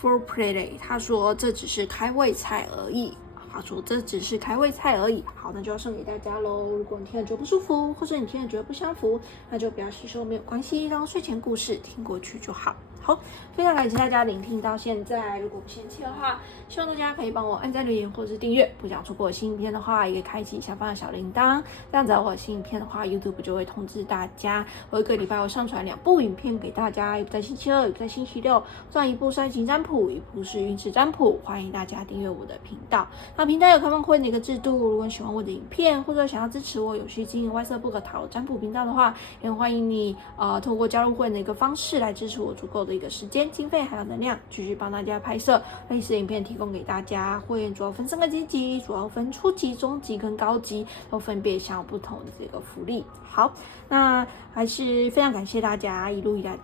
for play， 他说这只是开胃菜而已。他说这只是开胃菜而已。好，那就要送给大家咯。如果你听了觉得不舒服，或者你听了觉得不相符，那就不要吸收，没有关系，当睡前故事听过去就好。好，非常感谢大家聆听到现在。如果不嫌弃的话，希望大家可以帮我按赞、留言或者是订阅。不想错过我新影片的话，也可以开启下方的小铃铛，这样子我有新影片的话 ，YouTube 就会通知大家。我一个礼拜会上传2部影片给大家，一部在星期二，一部在星期六。这样一部是爱情占卜，一部是运势占卜。欢迎大家订阅我的频道。那频道有开放会员的一个制度，如果你喜欢我的影片，或者想要支持我有序经营YSBOOK塔罗占卜频道的话，也欢迎你透过加入会员的一个方式来支持我足够的一个时间、经费还有能量，继续帮大家拍摄类似的影片提供给大家。会员主要分3个阶级，主要分初级、中级跟高级，都分别享有不同的这个福利。好，那还是非常感谢大家一路以来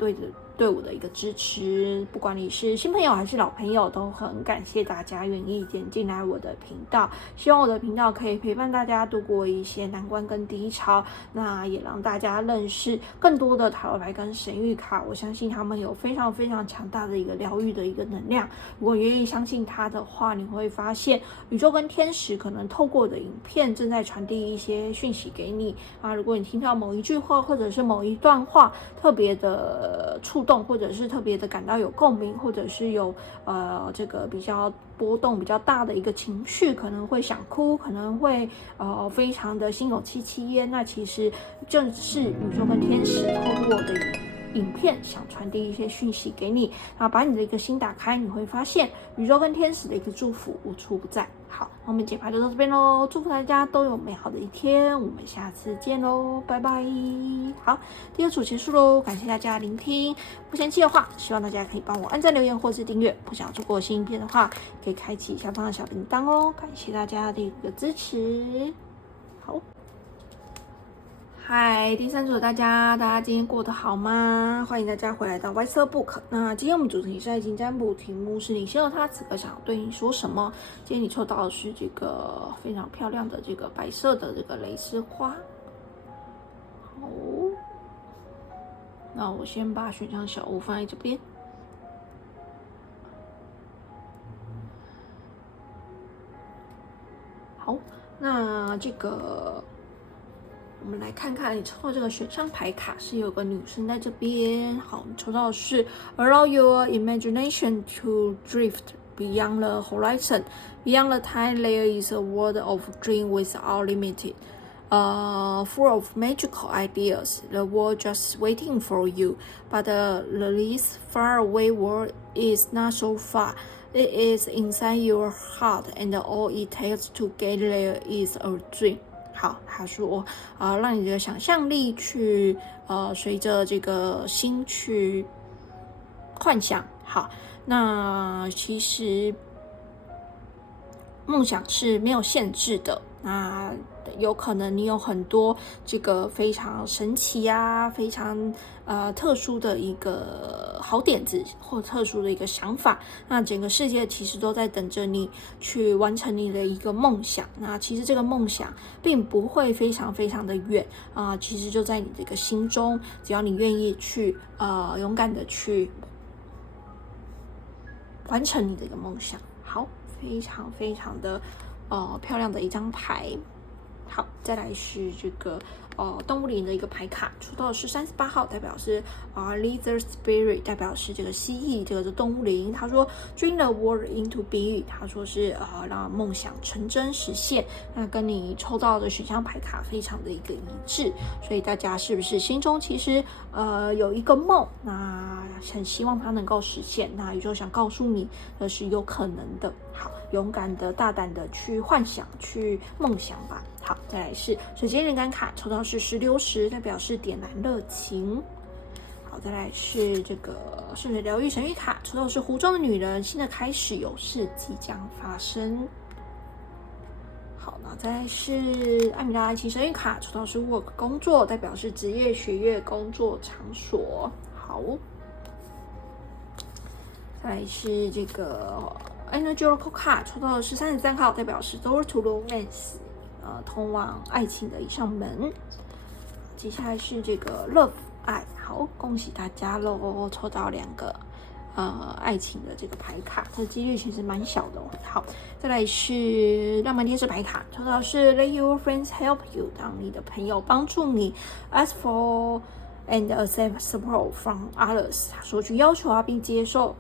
对我的一个支持，不管你是新朋友还是老朋友，都很感谢大家愿意点进来我的频道。希望我的频道可以陪伴大家度过一些难关跟低潮，那也让大家认识更多的塔罗牌跟神谕卡。我相信他们有非常非常强大的一个疗愈的一个能量。如果你愿意相信它的话，你会发现宇宙跟天使可能透过我的影片正在传递一些讯息给你啊。如果你听到某一句话或者是某一段话特别的触动，或者是特别的感到有共鸣，或者是有这个比较波动比较大的一个情绪，可能会想哭，可能会非常的心有戚戚焉，那其实正是宇宙跟天使透过我的影片想传递一些讯息给你，然后把你的一个心打开，你会发现宇宙跟天使的一个祝福无处不在。好，那我们解牌就到这边咯，祝福大家都有美好的一天，我们下次见咯，拜拜。好，第二组结束咯，感谢大家聆听。不嫌弃的话，希望大家可以帮我按赞、留言或是订阅。不想错过新影片的话，可以开启下方的小铃铛哦，感谢大家的一个支持。好。嗨，第三组的大家今天过得好吗？欢迎大家回来到YSBOOK。那今天我们主题是爱情占卜，题目是你先有他此刻想要对你说什么。今天你抽到的是这个非常漂亮的这个白色的这个蕾丝花。好，那我先把选项小屋放在这边。好，那这个我们来看看你抽到这个选项牌卡是有个女生在这边。好，你抽到的是 Allow your imagination to drift beyond the horizon. Beyond the time, there is a world of dream without limit. Full of magical ideas. The world just waiting for you. But the least far away world is not so far. It is inside your heart, and all it takes to get there is a dream. 好，他说让你的想象力去随着这个心去幻想。好，那其实梦想是没有限制的。那有可能你有很多这个非常神奇啊，非常特殊的一个好点子或特殊的一个想法，那整个世界其实都在等着你去完成你的一个梦想。那其实这个梦想并不会非常非常的远其实就在你这个心中，只要你愿意去勇敢的去完成你的一个梦想。好，非常非常的漂亮的一张牌。好，再来是这个动物灵的一个牌卡，出到的是38号，代表是Lizard Spirit， 代表是这个蜥蜴，这个是动物灵。他说 Dream the world into being， 他说是让梦想成真实现。那跟你抽到的选项牌卡非常的一个一致，所以大家是不是心中其实有一个梦，那很希望它能够实现，那宇宙想告诉你的是有可能的。好，勇敢的大胆的去幻想去梦想吧。好，再来是水晶人感卡，抽到是1610，代表是点燃热情。好，再来是这个圣水疗愈神谕卡，抽到的是湖中的女人，新的开始，有事即将发生。好，那再来是艾米拉爱情神谕卡，抽到的是 work 工作，代表是职业、学业、工作场所。好，再来是这个 Energy Oracle 卡，抽到的是33号，代表是 Door to Romance， 通往爱情的一扇门。接下来是这个 Love 爱，好，恭喜大家喽，抽到2个爱情的这个牌卡，这几率其实蛮小的哦。好，再来是浪漫天使牌卡，抽到是 Let your friends help you， 让你的朋友帮助你。Ask for and accept support from others， 说去要求并接受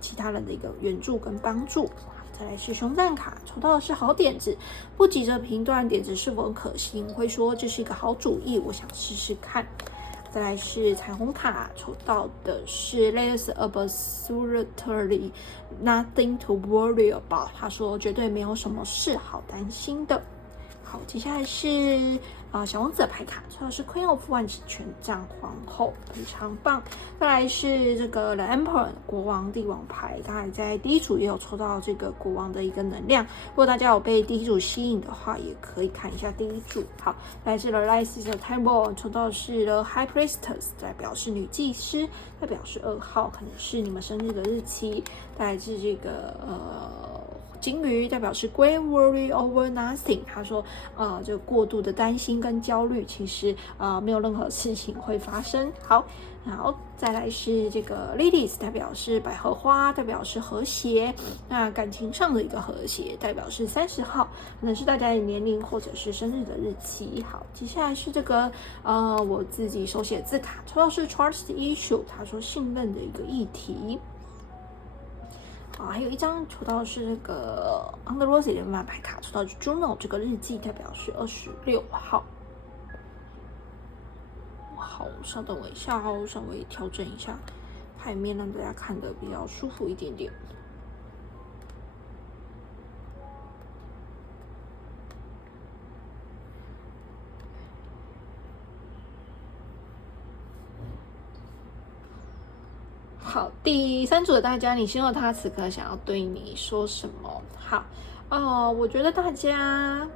其他人的一个援助跟帮助。再来是熊蛋卡，抽到的是好点子，不急着评断点子是否可行，会说这是一个好主意，我想试试看。再来是彩虹卡，抽到的是 There's absolutely nothing to worry about， 他说绝对没有什么事好担心的。好，接下来是小王子的牌卡，抽到是 Queen of Wands 权杖皇后，非常棒。再来是这个 The Emperor 国王帝王牌，刚才在第一组也有抽到这个国王的一个能量，如果大家有被第一组吸引的话，也可以看一下第一组。好，再来是 The Rise of Temple， 抽到是 The High Priestess， 代表是女祭司，代表是2号，可能是你们生日的日期。再来是这个金鱼，代表是 Great worry over nothing， 他说就过度的担心跟焦虑，其实没有任何事情会发生。好，然后再来是这个 Lilies， 代表是百合花，代表是和谐，那感情上的一个和谐，代表是30号，可能是大家的年龄或者是生日的日期。好，接下来是这个我自己手写字卡，抽到是 Trust issue， 他说信任的一个议题。还有一张抽到的是这个 Under Rose 的马牌卡，抽到是 Juno 这个日记，代表是26号。好，稍等我一下哦，稍微调整一下牌面，让大家看得比较舒服一点点。好，第3组的大家，你心中的他此刻想要对你说什么？好，我觉得大家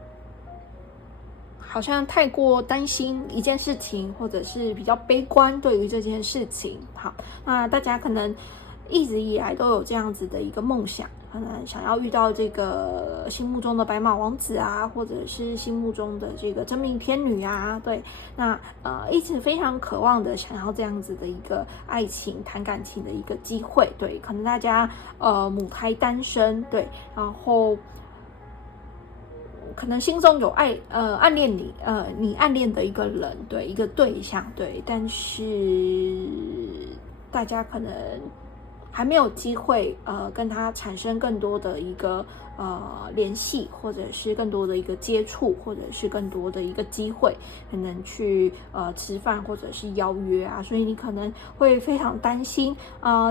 好像太过担心一件事情，或者是比较悲观对于这件事情。好，那大家可能一直以来都有这样子的一个梦想，可能想要遇到这个心目中的白马王子啊，或者是心目中的这个真命天女啊，对，那一直非常渴望的想要这样子的一个爱情谈感情的一个机会，对，可能大家母胎单身，对，然后可能心中有暗恋你，你暗恋的一个人，对，一个对象，对，但是大家可能还没有机会跟他产生更多的一个联系，或者是更多的一个接触，或者是更多的一个机会，可能去吃饭或者是邀约啊，所以你可能会非常担心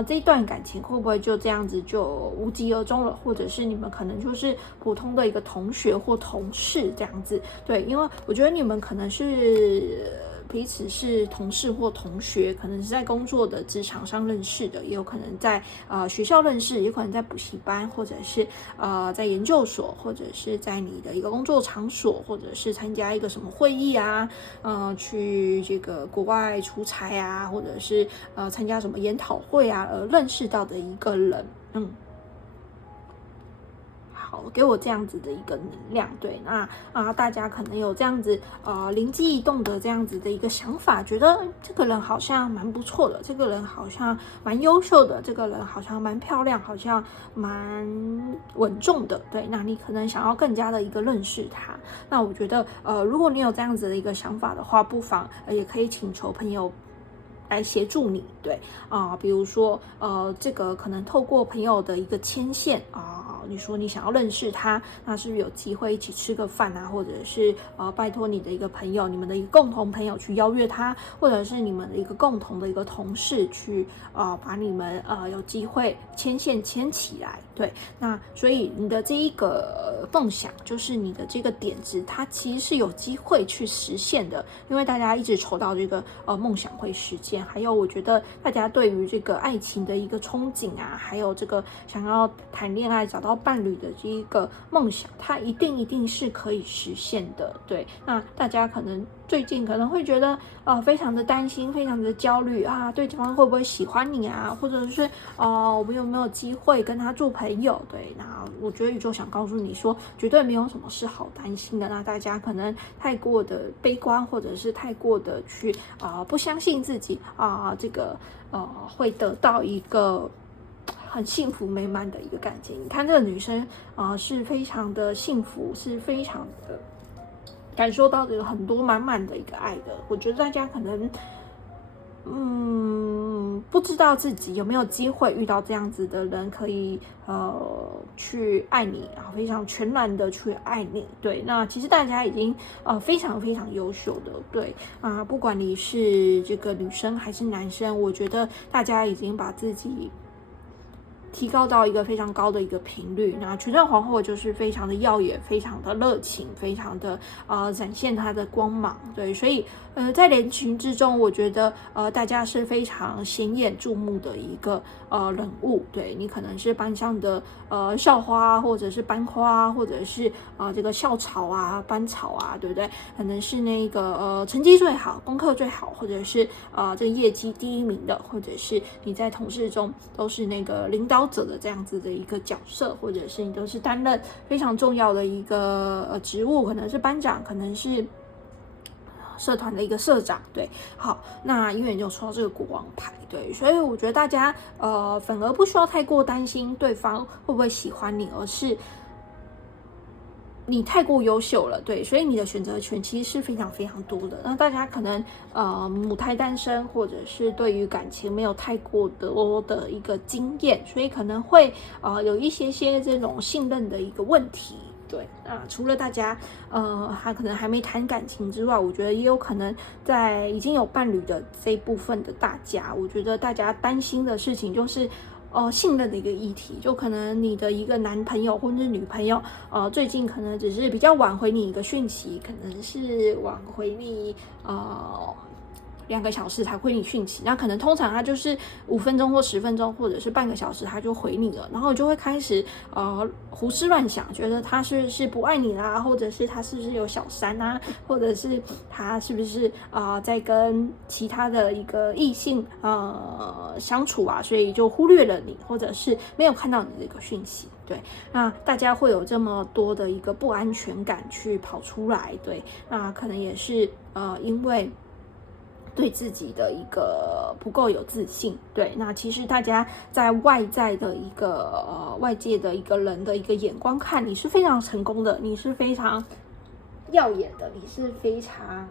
这一段感情会不会就这样子就无疾而终了，或者是你们可能就是普通的一个同学或同事这样子，对，因为我觉得你们可能是彼此是同事或同学，可能是在工作的职场上认识的，也有可能在学校认识，也可能在补习班，或者是在研究所，或者是在你的一个工作场所，或者是参加一个什么会议啊，去这个国外出差啊，或者是参加什么研讨会啊，而认识到的一个人，好，给我这样子的一个能量，对，那大家可能有这样子灵机一动的这样子的一个想法，觉得这个人好像蛮不错的，这个人好像蛮优秀的，这个人好像蛮漂亮，好像蛮稳重的，对，那你可能想要更加的一个认识他。那我觉得如果你有这样子的一个想法的话，不妨也可以请求朋友来协助你，对比如说这个可能透过朋友的一个牵线你说你想要认识他，那是不是有机会一起吃个饭啊？或者是拜托你的一个朋友，你们的一个共同朋友去邀约他，或者是你们的一个共同的一个同事去把你们有机会牵线牵起来，对，那所以你的这一个梦想，就是你的这个点子，它其实是有机会去实现的，因为大家一直筹到这个梦想会实现，还有我觉得大家对于这个爱情的一个憧憬啊，还有这个想要谈恋爱找到伴侣的这一个梦想，它一定是可以实现的，对，那大家可能最近可能会觉得非常的担心，非常的焦虑啊，对方会不会喜欢你啊，或者是我们有没有机会跟他做朋友，对，那我觉得宇宙想告诉你说，绝对没有什么是好担心的，那大家可能太过的悲观，或者是太过的去不相信自己这个会得到一个很幸福美满的一个感情。你看这个女生是非常的幸福，是非常的感受到有很多满满的一个爱的。我觉得大家可能不知道自己有没有机会遇到这样子的人，可以去爱你，然后非常全然的去爱你。对，那其实大家已经非常非常优秀的，对不管你是这个女生还是男生，我觉得大家已经把自己提高到一个非常高的一个频率。那权杖皇后就是非常的耀眼，非常的热情，非常的展现她的光芒。对，所以在人群之中，我觉得大家是非常显眼注目的一个人物。对，你可能是班上的校花，或者是班花，或者是这个校草啊、班草啊，对不对？可能是那个成绩最好、功课最好，或者是这个业绩第一名的，或者是你在同事中都是那个领导者的这样子的一个角色，或者是你都是担任非常重要的一个职务，可能是班长，可能是社团的一个社长，对，好，那因为你就抽到这个国王牌，对，所以我觉得大家反而不需要太过担心对方会不会喜欢你，而是你太过优秀了，对，所以你的选择权其实是非常非常多的。那大家可能母胎单身，或者是对于感情没有太过多的一个经验，所以可能会有一些这种信任的一个问题。对，那除了大家还可能还没谈感情之外，我觉得也有可能在已经有伴侣的这一部分的大家，我觉得大家担心的事情就是信任的一个议题，就可能你的一个男朋友或者是女朋友最近可能只是比较晚回你一个讯息，可能是晚回你2个小时才回你讯息，那可能通常他就是5分钟或10分钟，或者是半个小时他就回你了，然后就会开始胡思乱想，觉得他是不是不爱你啦，或者是他是不是有小三啊，或者是他是不是在跟其他的一个异性相处啊，所以就忽略了你，或者是没有看到你的一个讯息。对，那大家会有这么多的一个不安全感去跑出来，对，那可能也是因为对自己的一个不够有自信，对，那其实大家在外在的一个外界的一个人的一个眼光看，你是非常成功的，你是非常耀眼的，你是非常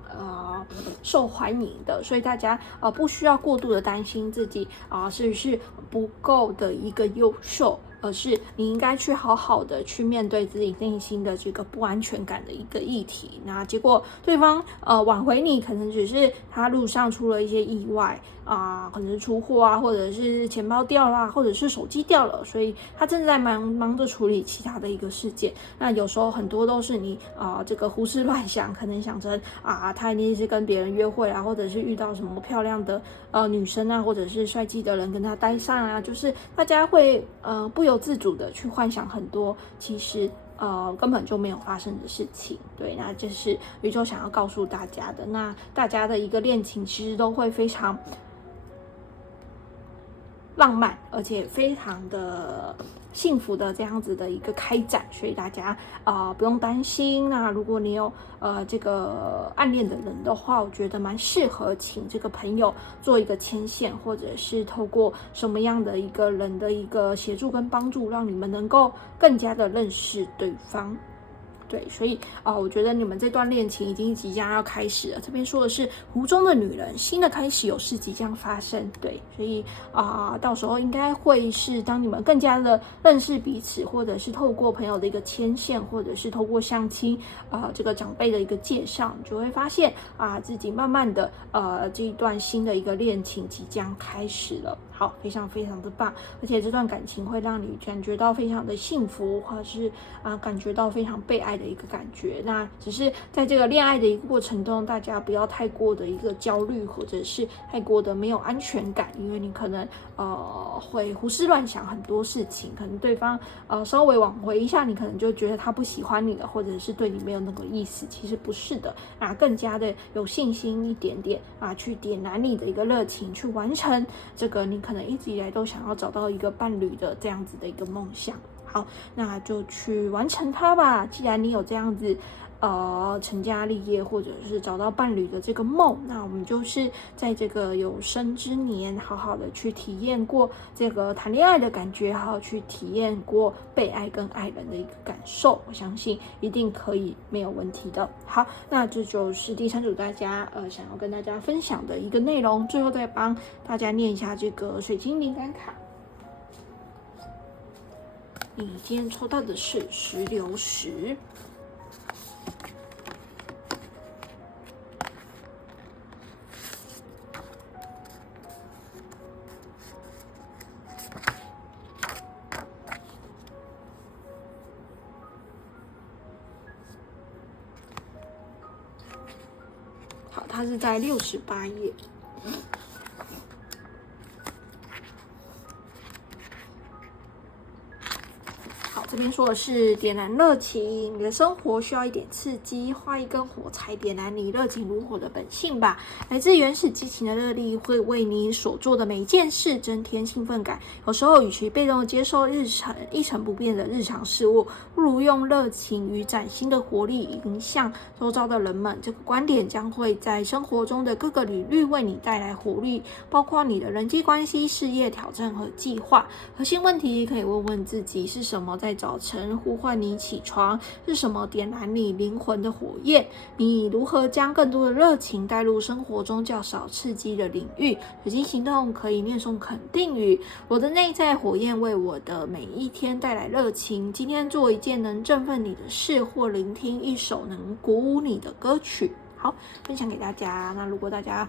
受欢迎的，所以大家不需要过度的担心自己是不是不够的一个优秀，而是你应该去好好的去面对自己内心的这个不安全感的一个议题。那结果对方挽回你，可能只是他路上出了一些意外可能是出货或者是钱包掉啦，或者是手机掉了，所以他正在忙着处理其他的一个事件。那有时候很多都是你这个胡思乱想，可能想成他一定是跟别人约会或者是遇到什么漂亮的女生或者是帅气的人跟他待上就是大家会不由自主的去幻想很多其实根本就没有发生的事情。对，那这是宇宙想要告诉大家的。那大家的一个恋情其实都会非常浪漫，而且非常的幸福的这样子的一个开展，所以大家不用担心。那如果你有这个暗恋的人的话，我觉得蛮适合请这个朋友做一个牵线，或者是透过什么样的一个人的一个协助跟帮助，让你们能够更加的认识对方。对，所以我觉得你们这段恋情已经即将要开始了。这边说的是湖中的女人，新的开始有事即将发生。对，所以到时候应该会是当你们更加的认识彼此，或者是透过朋友的一个牵线，或者是透过相亲这个长辈的一个介绍，你就会发现自己慢慢的这一段新的一个恋情即将开始了。好，非常非常的棒，而且这段感情会让你感觉到非常的幸福，或者是感觉到非常被爱的一个感觉。那只是在这个恋爱的一个过程中，大家不要太过的一个焦虑，或者是太过的没有安全感，因为你可能会胡思乱想很多事情，可能对方稍微挽回一下，你可能就觉得他不喜欢你了，或者是对你没有那个意思，其实不是的更加的有信心一点点去点燃你的一个热情，去完成这个你可能一直以来都想要找到一个伴侣的这样子的一个梦想。好，那就去完成它吧。既然你有这样子成家立业或者是找到伴侣的这个梦，那我们就是在这个有生之年好好的去体验过这个谈恋爱的感觉，好好去体验过被爱跟爱人的一个感受，我相信一定可以没有问题的。好，那这就是第三组大家想要跟大家分享的一个内容。最后再帮大家念一下这个水晶灵感卡。你今天抽到的是石榴石。好，它是在68页。这边说的是点燃热情，你的生活需要一点刺激，画一根火柴点燃你热情如火的本性吧。来自原始激情的热力会为你所做的每一件事增添兴奋感。有时候与其被动接受一成不变的日常事物，不如用热情与崭新的活力迎向周遭的人们。这个观点将会在生活中的各个领域为你带来活力，包括你的人际关系、事业挑战和计划。核心问题可以问问自己，是什么在早晨呼唤你起床？是什么点燃你灵魂的火焰？你如何将更多的热情带入生活中较少刺激的领域？水晶行动可以念诵肯定语：我的内在火焰为我的每一天带来热情。今天做一件能振奋你的事，或聆听一首能鼓舞你的歌曲。好，分享给大家。那如果大家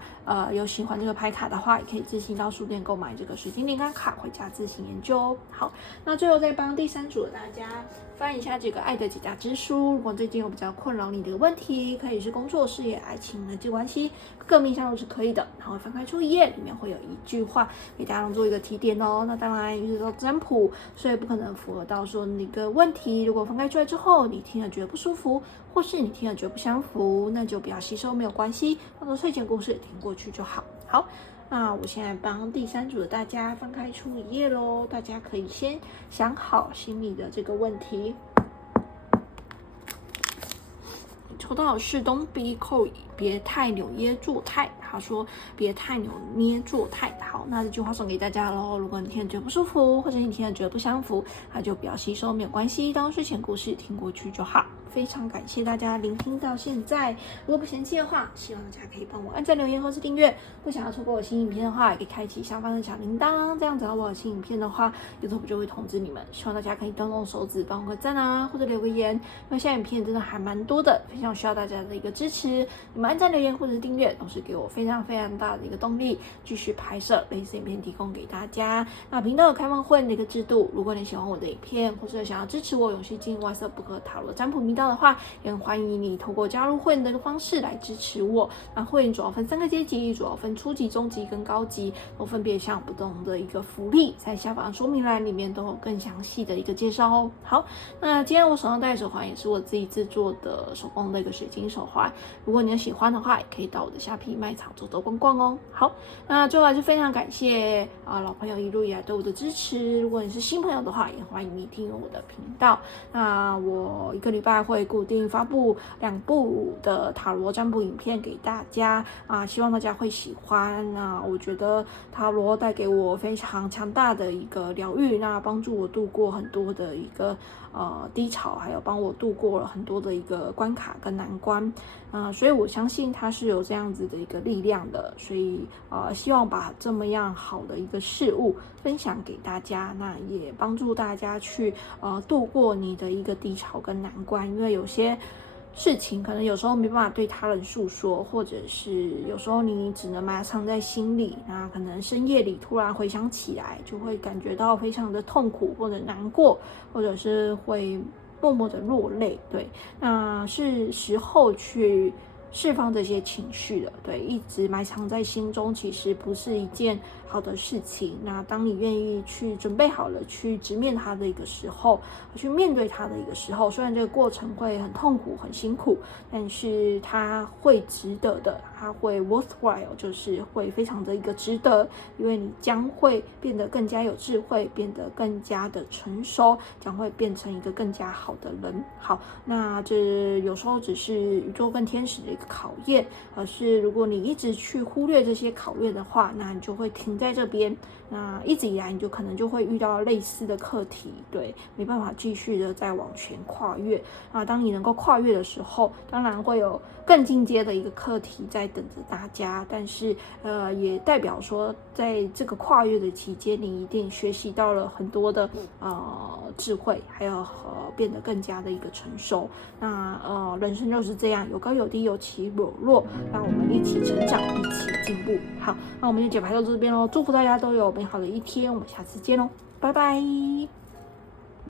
有喜欢这个牌卡的话，也可以自行到书店购买这个水晶灵感卡回家自行研究哦。好，那最后再帮第三组的大家翻一下这个爱的几大支书。如果最近有比较困扰你的问题，可以是工作、事业、爱情、人际关系，各个面向都是可以的。然后翻开出一页，里面会有一句话给大家做一个提点哦。那当然遇到占卜，所以不可能符合到说你的问题。如果翻开出来之后，你听了觉得不舒服，或是你听了觉得不相符，那就不要吸收，没有关系，当做睡前故事听过去就好。好，那我现在帮第3组的大家翻开出1页咯，大家可以先想好心里的这个问题。抽到的是 Don't be coy， 别太扭捏作态。他说别太扭捏作态。好，那这句话送给大家咯。如果你听了觉得不舒服，或者你听了觉得不相符，那就不要吸收，没有关系，当睡前故事听过去就好。非常感谢大家聆听到现在，如果不嫌弃的话，希望大家可以帮我按赞、留言或是订阅。不想要错过我新影片的话，也可以开启下方的小铃铛，这样只要我有新影片的话 ，YouTube 就会通知你们。希望大家可以动动手指帮我个赞啊，或者留个言，因为现在影片真的还蛮多的，非常需要大家的一个支持。你们按赞、留言或者是订阅，都是给我非常大的一个动力，继续拍摄类似影片提供给大家。那频道有开放会员的一个制度，如果你喜欢我的影片，或者想要支持我永续经营外色不可塔罗占卜频道的话，也很欢迎你透过加入会员的一个方式来支持我。那会员主要分3个阶级，主要分初级、中级跟高级，都分别像不同的一个福利，在下方说明栏里面都有更详细的一个介绍哦。好，那今天我手上戴的手环也是我自己制作的手工的一个水晶手环，如果你有喜欢的话，也可以到我的虾皮卖场走走逛逛哦。好，那最后还是非常感谢老朋友一路以来对我的支持。如果你是新朋友的话，也欢迎你订阅我的频道。那我1个礼拜会固定发布2部的塔罗占卜影片给大家希望大家会喜欢。那我觉得塔罗带给我非常强大的一个疗愈，那帮助我度过很多的一个低潮，还有帮我度过了很多的一个关卡跟难关所以我相信它是有这样子的一个力量的，所以希望把这么样好的一个事物分享给大家，那也帮助大家去度过你的一个低潮跟难关，因为有些事情可能有时候没办法对他人诉说，或者是有时候你只能埋藏在心里，那可能深夜里突然回想起来，就会感觉到非常的痛苦或者难过，或者是会默默的落泪。对，那是时候去释放这些情绪的。对，一直埋藏在心中其实不是一件好的事情。那当你愿意去准备好了去直面它的一个时候，去面对它的一个时候，虽然这个过程会很痛苦很辛苦，但是它会值得的，它会 worthwhile， 就是会非常的一个值得，因为你将会变得更加有智慧，变得更加的成熟，将会变成一个更加好的人。好，那这有时候只是宇宙跟天使的一个考验，而是如果你一直去忽略这些考验的话，那你就会停在这边，那一直以来你就可能就会遇到类似的课题，对，没办法继续的再往前跨越。那当你能够跨越的时候，当然会有更进阶的一个课题在等着大家，但是也代表说在这个跨越的期间，你一定学习到了很多的智慧，还有变得更加的一个成熟。那人生就是这样，有高有低，有起有落，让我们一起成长，一起进步。好，那我们就解牌到这边咯，祝福大家都有美好的一天，我们下次见咯，拜拜。